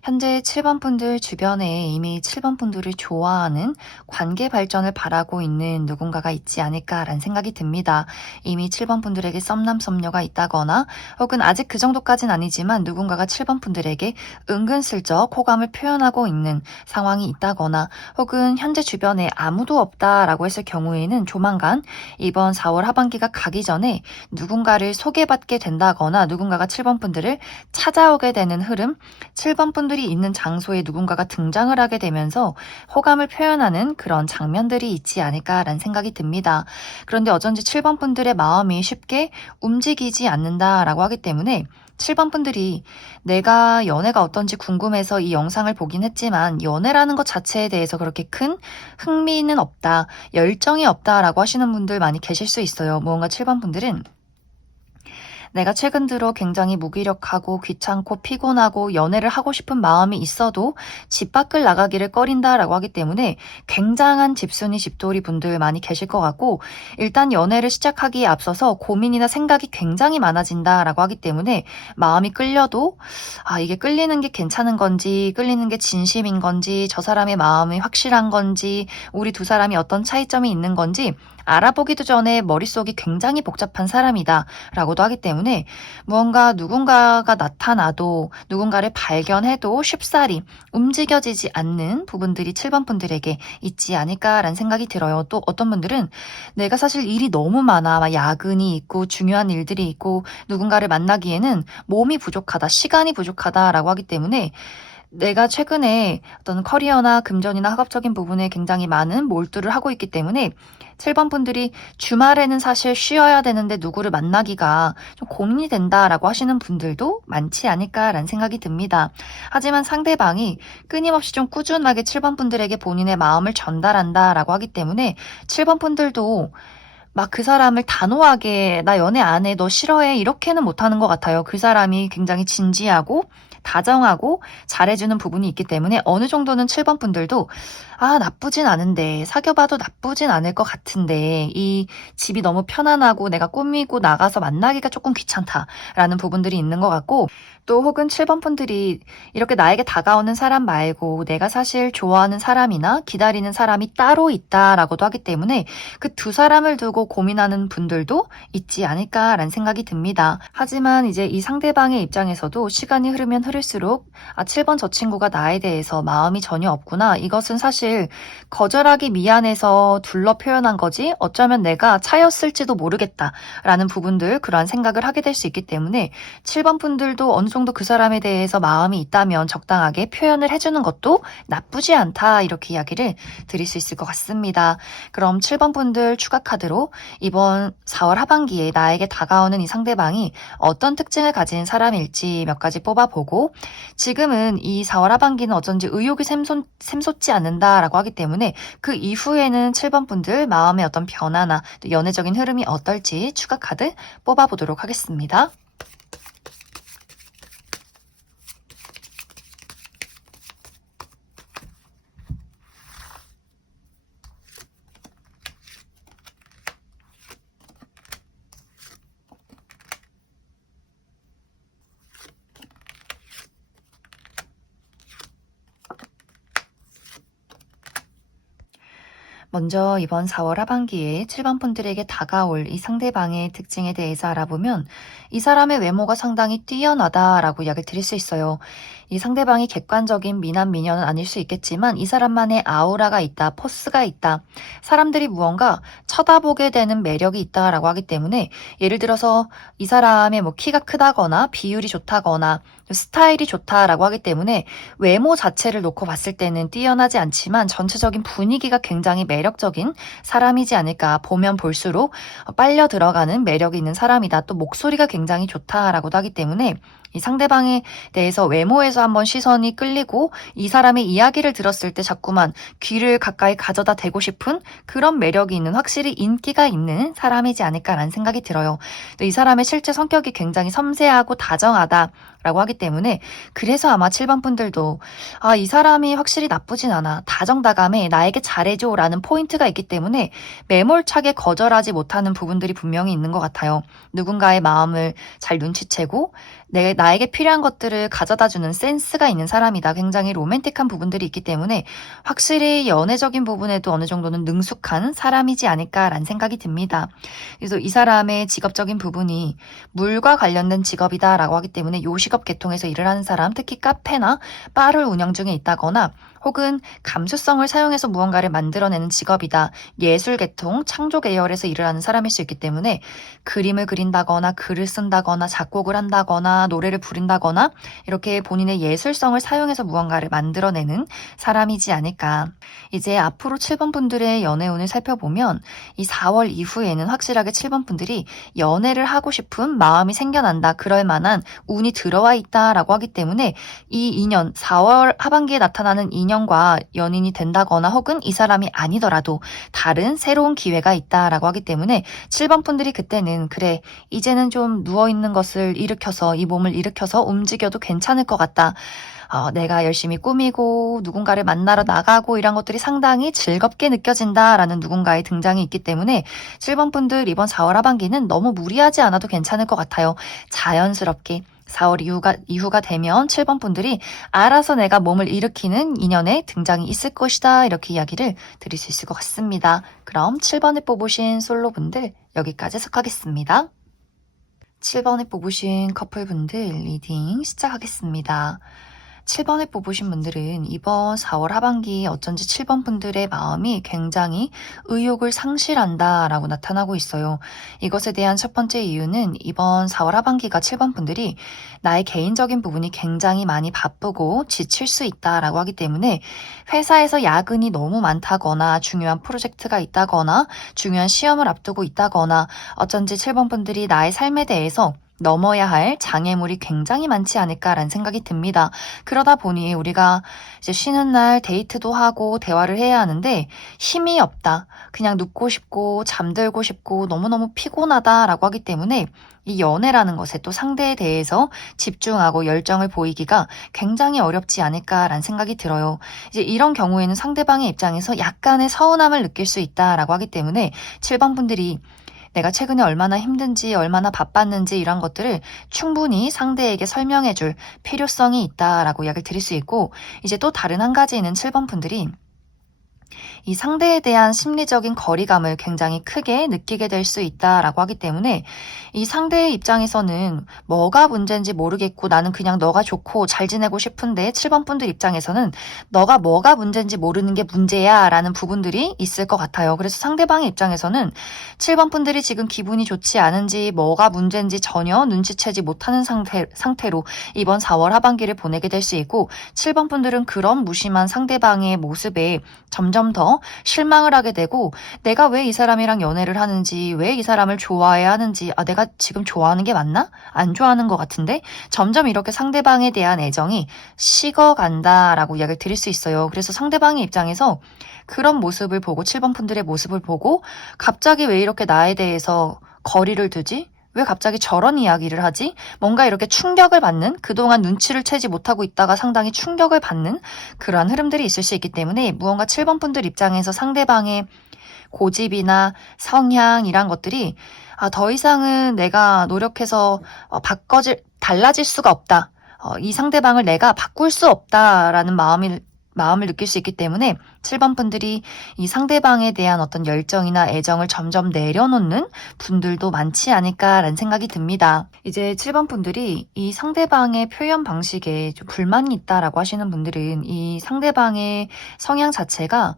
현재 7번 분들 주변에 이미 7번 분들을 좋아하는 관계 발전을 바라고 있는 누군가가 있지 않을까라는 생각이 듭니다. 이미 7번 분들에게 썸남 썸녀가 있다거나 혹은 아직 그 정도까지는 아니지만 누군가가 7번 분들에게 은근슬쩍 호감을 표현하고 있는 상황이 있다거나 혹은 현재 주변에 아무도 없다라고 했을 경우에는 조만간 이번 4월 하반기가 가기 전에 누군가를 소개받게 된다거나 누군가가 7번 분들을 찾아오게 되는 흐름, 7번 분들이 있는 장소에 누군가가 등장을 하게 되면서 호감을 표현하는 그런 장면들이 있지 않을까라는 생각이 듭니다. 그런데 어쩐지 7번 분들의 마음이 쉽게 움직이지 않는다라고 하기 때문에 7번 분들이 내가 연애가 어떤지 궁금해서 이 영상을 보긴 했지만 연애라는 것 자체에 대해서 그렇게 큰 흥미는 없다, 열정이 없다라고 하시는 분들 많이 계실 수 있어요. 무언가 7번 분들은 내가 최근 들어 굉장히 무기력하고 귀찮고 피곤하고 연애를 하고 싶은 마음이 있어도 집 밖을 나가기를 꺼린다라고 하기 때문에 굉장한 집순이 집돌이 분들 많이 계실 것 같고 일단 연애를 시작하기에 앞서서 고민이나 생각이 굉장히 많아진다라고 하기 때문에 마음이 끌려도 이게 끌리는 게 괜찮은 건지 끌리는 게 진심인 건지 저 사람의 마음이 확실한 건지 우리 두 사람이 어떤 차이점이 있는 건지 알아보기도 전에 머릿속이 굉장히 복잡한 사람이다 라고도 하기 때문에 무언가 누군가가 나타나도 누군가를 발견해도 쉽사리 움직여지지 않는 부분들이 7번 분들에게 있지 않을까라는 생각이 들어요. 또 어떤 분들은 내가 사실 일이 너무 많아, 막 야근이 있고 중요한 일들이 있고 누군가를 만나기에는 몸이 부족하다, 시간이 부족하다라고 하기 때문에 내가 최근에 어떤 커리어나 금전이나 학업적인 부분에 굉장히 많은 몰두를 하고 있기 때문에 7번 분들이 주말에는 사실 쉬어야 되는데 누구를 만나기가 좀 고민이 된다라고 하시는 분들도 많지 않을까라는 생각이 듭니다. 하지만 상대방이 끊임없이 좀 꾸준하게 7번 분들에게 본인의 마음을 전달한다라고 하기 때문에 7번 분들도 막 그 사람을 단호하게 나 연애 안 해, 너 싫어해 이렇게는 못하는 것 같아요. 그 사람이 굉장히 진지하고 다정하고 잘해주는 부분이 있기 때문에 어느 정도는 7번 분들도 나쁘진 않은데 사귀어봐도 나쁘진 않을 것 같은데 이 집이 너무 편안하고 내가 꾸미고 나가서 만나기가 조금 귀찮다라는 부분들이 있는 것 같고 또 혹은 7번 분들이 이렇게 나에게 다가오는 사람 말고 내가 사실 좋아하는 사람이나 기다리는 사람이 따로 있다라고도 하기 때문에 그 두 사람을 두고 고민하는 분들도 있지 않을까라는 생각이 듭니다. 하지만 이제 이 상대방의 입장에서도 시간이 흐르면 흐를수록 7번 저 친구가 나에 대해서 마음이 전혀 없구나. 이것은 사실 사실 거절하기 미안해서 둘러 표현한 거지 어쩌면 내가 차였을지도 모르겠다라는 부분들 그러한 생각을 하게 될 수 있기 때문에 7번 분들도 어느 정도 그 사람에 대해서 마음이 있다면 적당하게 표현을 해주는 것도 나쁘지 않다 이렇게 이야기를 드릴 수 있을 것 같습니다. 그럼 7번 분들 추가 카드로 이번 4월 하반기에 나에게 다가오는 이 상대방이 어떤 특징을 가진 사람일지 몇 가지 뽑아보고 지금은 이 4월 하반기는 어쩐지 의욕이 샘솟지 않는다라고 하기 때문에 그 이후에는 7번 분들 마음의 어떤 변화나 또 연애적인 흐름이 어떨지 추가 카드 뽑아보도록 하겠습니다. 먼저 이번 4월 하반기에 7번 분들에게 다가올 이 상대방의 특징에 대해서 알아보면 이 사람의 외모가 상당히 뛰어나다라고 이야기를 드릴 수 있어요. 이 상대방이 객관적인 미남 미녀는 아닐 수 있겠지만 이 사람만의 아우라가 있다, 포스가 있다. 사람들이 무언가 쳐다보게 되는 매력이 있다라고 하기 때문에 예를 들어서 이 사람의 뭐 키가 크다거나 비율이 좋다거나 스타일이 좋다라고 하기 때문에 외모 자체를 놓고 봤을 때는 뛰어나지 않지만 전체적인 분위기가 굉장히 매력적인 사람이지 않을까. 보면 볼수록 빨려 들어가는 매력이 있는 사람이다. 또 목소리가 굉장히 좋다라고도 하기 때문에 이 상대방에 대해서 외모에서 한번 시선이 끌리고 이 사람의 이야기를 들었을 때 자꾸만 귀를 가까이 가져다 대고 싶은 그런 매력이 있는 확실히 인기가 있는 사람이지 않을까라는 생각이 들어요. 또 이 사람의 실제 성격이 굉장히 섬세하고 다정하다라고 하기 때문에 그래서 아마 7번 분들도 이 사람이 확실히 나쁘진 않아. 다정다감해. 나에게 잘해줘 라는 포인트가 있기 때문에 매몰차게 거절하지 못하는 부분들이 분명히 있는 것 같아요. 누군가의 마음을 잘 눈치채고 나에게 필요한 것들을 가져다주는 센스가 있는 사람이다. 굉장히 로맨틱한 부분들이 있기 때문에 확실히 연애적인 부분에도 어느 정도는 능숙한 사람이지 않을까라는 생각이 듭니다. 그래서 이 사람의 직업적인 부분이 물과 관련된 직업이다라고 하기 때문에 요식업 계통에서 일을 하는 사람, 특히 카페나 바를 운영 중에 있다거나 혹은 감수성을 사용해서 무언가를 만들어내는 직업이다. 예술 계통, 창조 계열에서 일을 하는 사람일 수 있기 때문에 그림을 그린다거나 글을 쓴다거나 작곡을 한다거나 노래를 부른다거나 이렇게 본인의 예술성을 사용해서 무언가를 만들어내는 사람이지 않을까. 이제 앞으로 7번 분들의 연애운을 살펴보면 이 4월 이후에는 확실하게 7번 분들이 연애를 하고 싶은 마음이 생겨난다. 그럴 만한 운이 들어와 있다라고 하기 때문에 이 인연, 4월 하반기에 나타나는 인연과 연인이 된다거나 혹은 이 사람이 아니더라도 다른 새로운 기회가 있다라고 하기 때문에 7번 분들이 그때는 그래, 이제는 좀 누워있는 것을 일으켜서 이 몸을 일으켜서 움직여도 괜찮을 것 같다. 내가 열심히 꾸미고 누군가를 만나러 나가고 이런 것들이 상당히 즐겁게 느껴진다라는 누군가의 등장이 있기 때문에 7번 분들 이번 4월 하반기는 너무 무리하지 않아도 괜찮을 것 같아요. 자연스럽게 4월 이후가 되면 7번 분들이 알아서 내가 몸을 일으키는 인연의 등장이 있을 것이다. 이렇게 이야기를 드릴 수 있을 것 같습니다. 그럼 7번을 뽑으신 솔로분들 여기까지 해석하겠습니다. 7번을 뽑으신 커플분들 리딩 시작하겠습니다. 7번을 뽑으신 분들은 이번 4월 하반기 어쩐지 7번 분들의 마음이 굉장히 의욕을 상실한다라고 나타나고 있어요. 이것에 대한 첫 번째 이유는 이번 4월 하반기가 7번 분들이 나의 개인적인 부분이 굉장히 많이 바쁘고 지칠 수 있다라고 하기 때문에 회사에서 야근이 너무 많다거나 중요한 프로젝트가 있다거나 중요한 시험을 앞두고 있다거나 어쩐지 7번 분들이 나의 삶에 대해서 넘어야 할 장애물이 굉장히 많지 않을까라는 생각이 듭니다. 그러다 보니 우리가 이제 쉬는 날 데이트도 하고 대화를 해야 하는데 힘이 없다. 그냥 눕고 싶고 잠들고 싶고 너무너무 피곤하다라고 하기 때문에 이 연애라는 것에 또 상대에 대해서 집중하고 열정을 보이기가 굉장히 어렵지 않을까라는 생각이 들어요. 이제 이런 경우에는 상대방의 입장에서 약간의 서운함을 느낄 수 있다라고 하기 때문에 7번 분들이 내가 최근에 얼마나 힘든지 얼마나 바빴는지 이런 것들을 충분히 상대에게 설명해줄 필요성이 있다라고 이야기를 드릴 수 있고 이제 또 다른 한 가지는 7번 분들이 이 상대에 대한 심리적인 거리감을 굉장히 크게 느끼게 될 수 있다라고 하기 때문에 이 상대의 입장에서는 뭐가 문제인지 모르겠고 나는 그냥 너가 좋고 잘 지내고 싶은데 7번 분들 입장에서는 너가 뭐가 문제인지 모르는 게 문제야 라는 부분들이 있을 것 같아요. 그래서 상대방의 입장에서는 7번 분들이 지금 기분이 좋지 않은지 뭐가 문제인지 전혀 눈치채지 못하는 상태로 이번 4월 하반기를 보내게 될 수 있고 7번 분들은 그런 무심한 상대방의 모습에 점점 더 실망을 하게 되고 내가 왜 이 사람이랑 연애를 하는지 왜 이 사람을 좋아해야 하는지 내가 지금 좋아하는 게 맞나? 안 좋아하는 것 같은데 점점 이렇게 상대방에 대한 애정이 식어간다라고 이야기를 드릴 수 있어요. 그래서 상대방의 입장에서 그런 모습을 보고 7번 분들의 모습을 보고 갑자기 왜 이렇게 나에 대해서 거리를 두지? 왜 갑자기 저런 이야기를 하지? 뭔가 이렇게 충격을 받는 그동안 눈치를 채지 못하고 있다가 상당히 충격을 받는 그러한 흐름들이 있을 수 있기 때문에 무언가 7번 분들 입장에서 상대방의 고집이나 성향 이란 것들이 더 이상은 내가 노력해서 달라질 수가 없다. 이 상대방을 내가 바꿀 수 없다라는 마음을 느낄 수 있기 때문에 7번 분들이 이 상대방에 대한 어떤 열정이나 애정을 점점 내려놓는 분들도 많지 않을까라는 생각이 듭니다. 이제 7번 분들이 이 상대방의 표현 방식에 좀 불만이 있다라고 하시는 분들은 이 상대방의 성향 자체가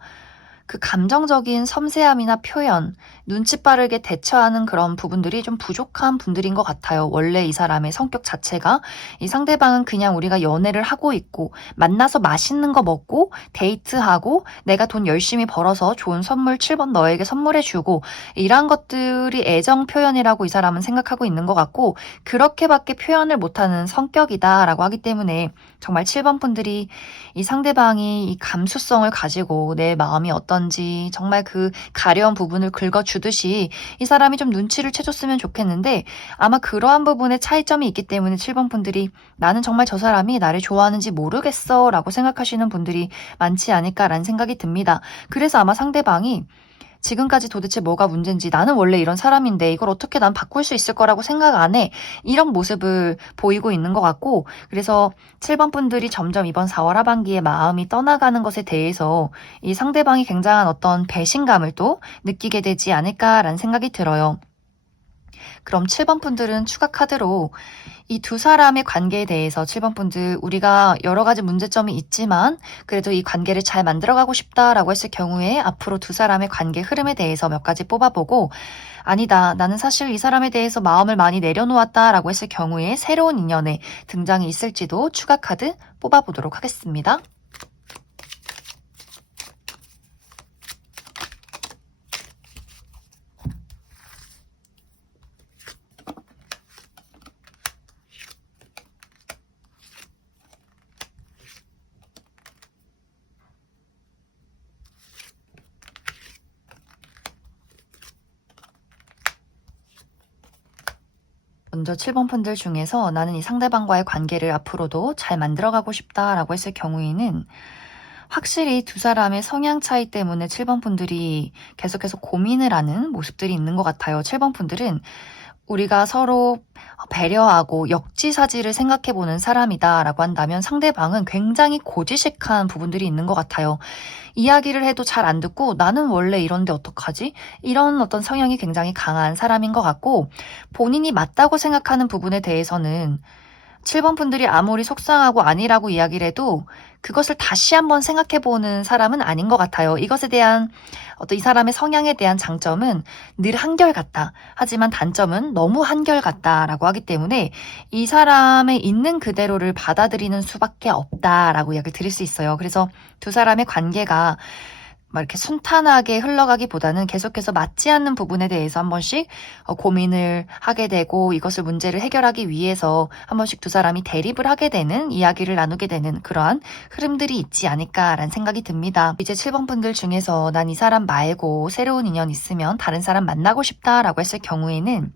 그 감정적인 섬세함이나 표현, 눈치 빠르게 대처하는 그런 부분들이 좀 부족한 분들인 것 같아요. 원래 이 사람의 성격 자체가 이 상대방은 그냥 우리가 연애를 하고 있고 만나서 맛있는 거 먹고 데이트하고 내가 돈 열심히 벌어서 좋은 선물 7번 너에게 선물해주고 이런 것들이 애정 표현이라고 이 사람은 생각하고 있는 것 같고 그렇게밖에 표현을 못하는 성격이다라고 하기 때문에 정말 7번 분들이 이 상대방이 이 감수성을 가지고 내 마음이 어떤지 정말 그 가려운 부분을 긁어주듯이 이 사람이 좀 눈치를 채줬으면 좋겠는데 아마 그러한 부분에 차이점이 있기 때문에 7번 분들이 나는 정말 저 사람이 나를 좋아하는지 모르겠어 라고 생각하시는 분들이 많지 않을까라는 생각이 듭니다. 그래서 아마 상대방이 지금까지 도대체 뭐가 문제인지 나는 원래 이런 사람인데 이걸 어떻게 난 바꿀 수 있을 거라고 생각 안 해. 이런 모습을 보이고 있는 것 같고 그래서 7번 분들이 점점 이번 4월 하반기에 마음이 떠나가는 것에 대해서 이 상대방이 굉장한 어떤 배신감을 또 느끼게 되지 않을까라는 생각이 들어요. 그럼 7번 분들은 추가 카드로 이 두 사람의 관계에 대해서 7번 분들 우리가 여러 가지 문제점이 있지만 그래도 이 관계를 잘 만들어가고 싶다라고 했을 경우에 앞으로 두 사람의 관계 흐름에 대해서 몇 가지 뽑아보고 아니다 나는 사실 이 사람에 대해서 마음을 많이 내려놓았다라고 했을 경우에 새로운 인연의 등장이 있을지도 추가 카드 뽑아보도록 하겠습니다. 먼저 7번 분들 중에서 나는 이 상대방과의 관계를 앞으로도 잘 만들어가고 싶다라고 했을 경우에는 확실히 두 사람의 성향 차이 때문에 7번 분들이 계속해서 고민을 하는 모습들이 있는 것 같아요. 7번 분들은 우리가 서로 배려하고 역지사지를 생각해보는 사람이다라고 한다면 상대방은 굉장히 고지식한 부분들이 있는 것 같아요. 이야기를 해도 잘 안 듣고 나는 원래 이런데 어떡하지? 이런 어떤 성향이 굉장히 강한 사람인 것 같고 본인이 맞다고 생각하는 부분에 대해서는 7번 분들이 아무리 속상하고 아니라고 이야기를 해도 그것을 다시 한번 생각해보는 사람은 아닌 것 같아요. 이것에 대한 어떤 이 사람의 성향에 대한 장점은 늘 한결같다. 하지만 단점은 너무 한결같다라고 하기 때문에 이 사람의 있는 그대로를 받아들이는 수밖에 없다라고 이야기를 드릴 수 있어요. 그래서 두 사람의 관계가 막 이렇게 순탄하게 흘러가기보다는 계속해서 맞지 않는 부분에 대해서 한 번씩 고민을 하게 되고 이것을 문제를 해결하기 위해서 한 번씩 두 사람이 대립을 하게 되는 이야기를 나누게 되는 그러한 흐름들이 있지 않을까라는 생각이 듭니다. 이제 7번 분들 중에서 난 이 사람 말고 새로운 인연 있으면 다른 사람 만나고 싶다라고 했을 경우에는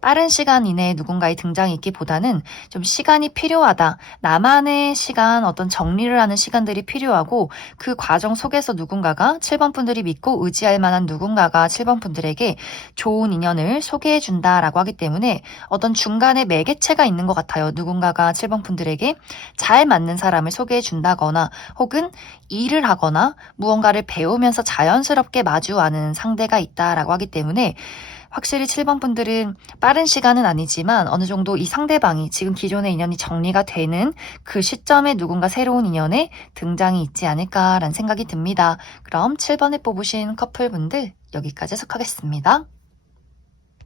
빠른 시간 이내에 누군가의 등장이 있기보다는 좀 시간이 필요하다. 나만의 시간, 어떤 정리를 하는 시간들이 필요하고 그 과정 속에서 누군가가 7번 분들이 믿고 의지할 만한 누군가가 7번 분들에게 좋은 인연을 소개해 준다라고 하기 때문에 어떤 중간에 매개체가 있는 것 같아요. 누군가가 7번 분들에게 잘 맞는 사람을 소개해 준다거나 혹은 일을 하거나 무언가를 배우면서 자연스럽게 마주하는 상대가 있다라고 하기 때문에 확실히 7번 분들은 빠른 시간은 아니지만 어느 정도 이 상대방이 지금 기존의 인연이 정리가 되는 그 시점에 누군가 새로운 인연의 등장이 있지 않을까라는 생각이 듭니다. 그럼 7번에 뽑으신 커플분들 여기까지 해석하겠습니다.